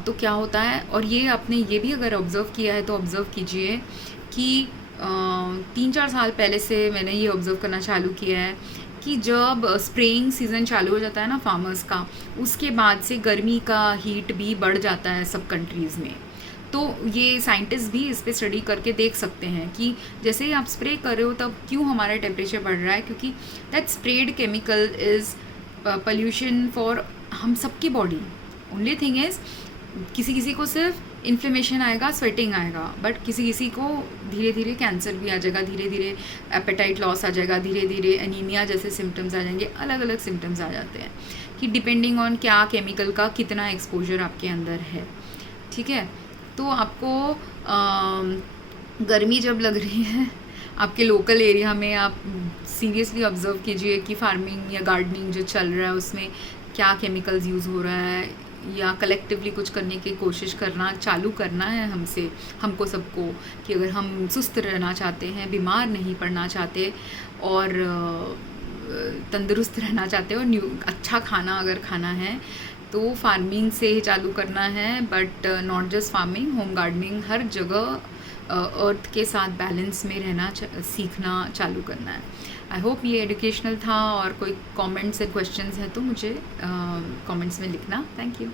तो क्या होता है, और ये आपने ये भी अगर ऑब्ज़र्व किया है तो ऑब्ज़र्व कीजिए कि 3 4 साल पहले से मैंने ये ऑब्ज़र्व करना चालू किया है कि जब स्प्रेइंग सीज़न चालू हो जाता है ना फार्मर्स का, उसके बाद से गर्मी का हीट भी बढ़ जाता है सब कंट्रीज़ में। तो ये साइंटिस्ट भी इस पे स्टडी करके देख सकते हैं कि जैसे ही आप स्प्रे कर रहे हो तब क्यों हमारा टेम्परेचर बढ़ रहा है, क्योंकि that spread chemical is pollution for हम सबकी बॉडी। ओनली थिंग इज़ किसी किसी को सिर्फ इन्फ्लेमेशन आएगा, स्वेटिंग आएगा, बट किसी किसी को धीरे धीरे कैंसर भी आ जाएगा, धीरे धीरे एपेटाइट लॉस आ जाएगा, धीरे धीरे एनीमिया जैसे सिम्टम्स आ जाएंगे, अलग अलग सिम्टम्स आ जाते हैं कि डिपेंडिंग ऑन क्या केमिकल का कितना एक्सपोजर आपके अंदर है। ठीक है, तो आपको गर्मी जब लग रही है आपके लोकल एरिया में, आप सीरियसली ऑब्ज़र्व कीजिए कि फार्मिंग या गार्डनिंग जो चल रहा है उसमें क्या केमिकल्स यूज़ हो रहा है, या कलेक्टिवली कुछ करने की कोशिश करना चालू करना है हमको सबको, कि अगर हम सुस्त रहना चाहते हैं, बीमार नहीं पड़ना चाहते और तंदुरुस्त रहना चाहते हैं और अच्छा खाना अगर खाना है तो फार्मिंग से ही चालू करना है। But not just farming, home gardening, हर जगह अर्थ के साथ बैलेंस में रहना सीखना चालू करना है। आई होप ये एजुकेशनल था, और कोई कमेंट्स या क्वेश्चंस हैं तो मुझे कमेंट्स में लिखना। Thank you.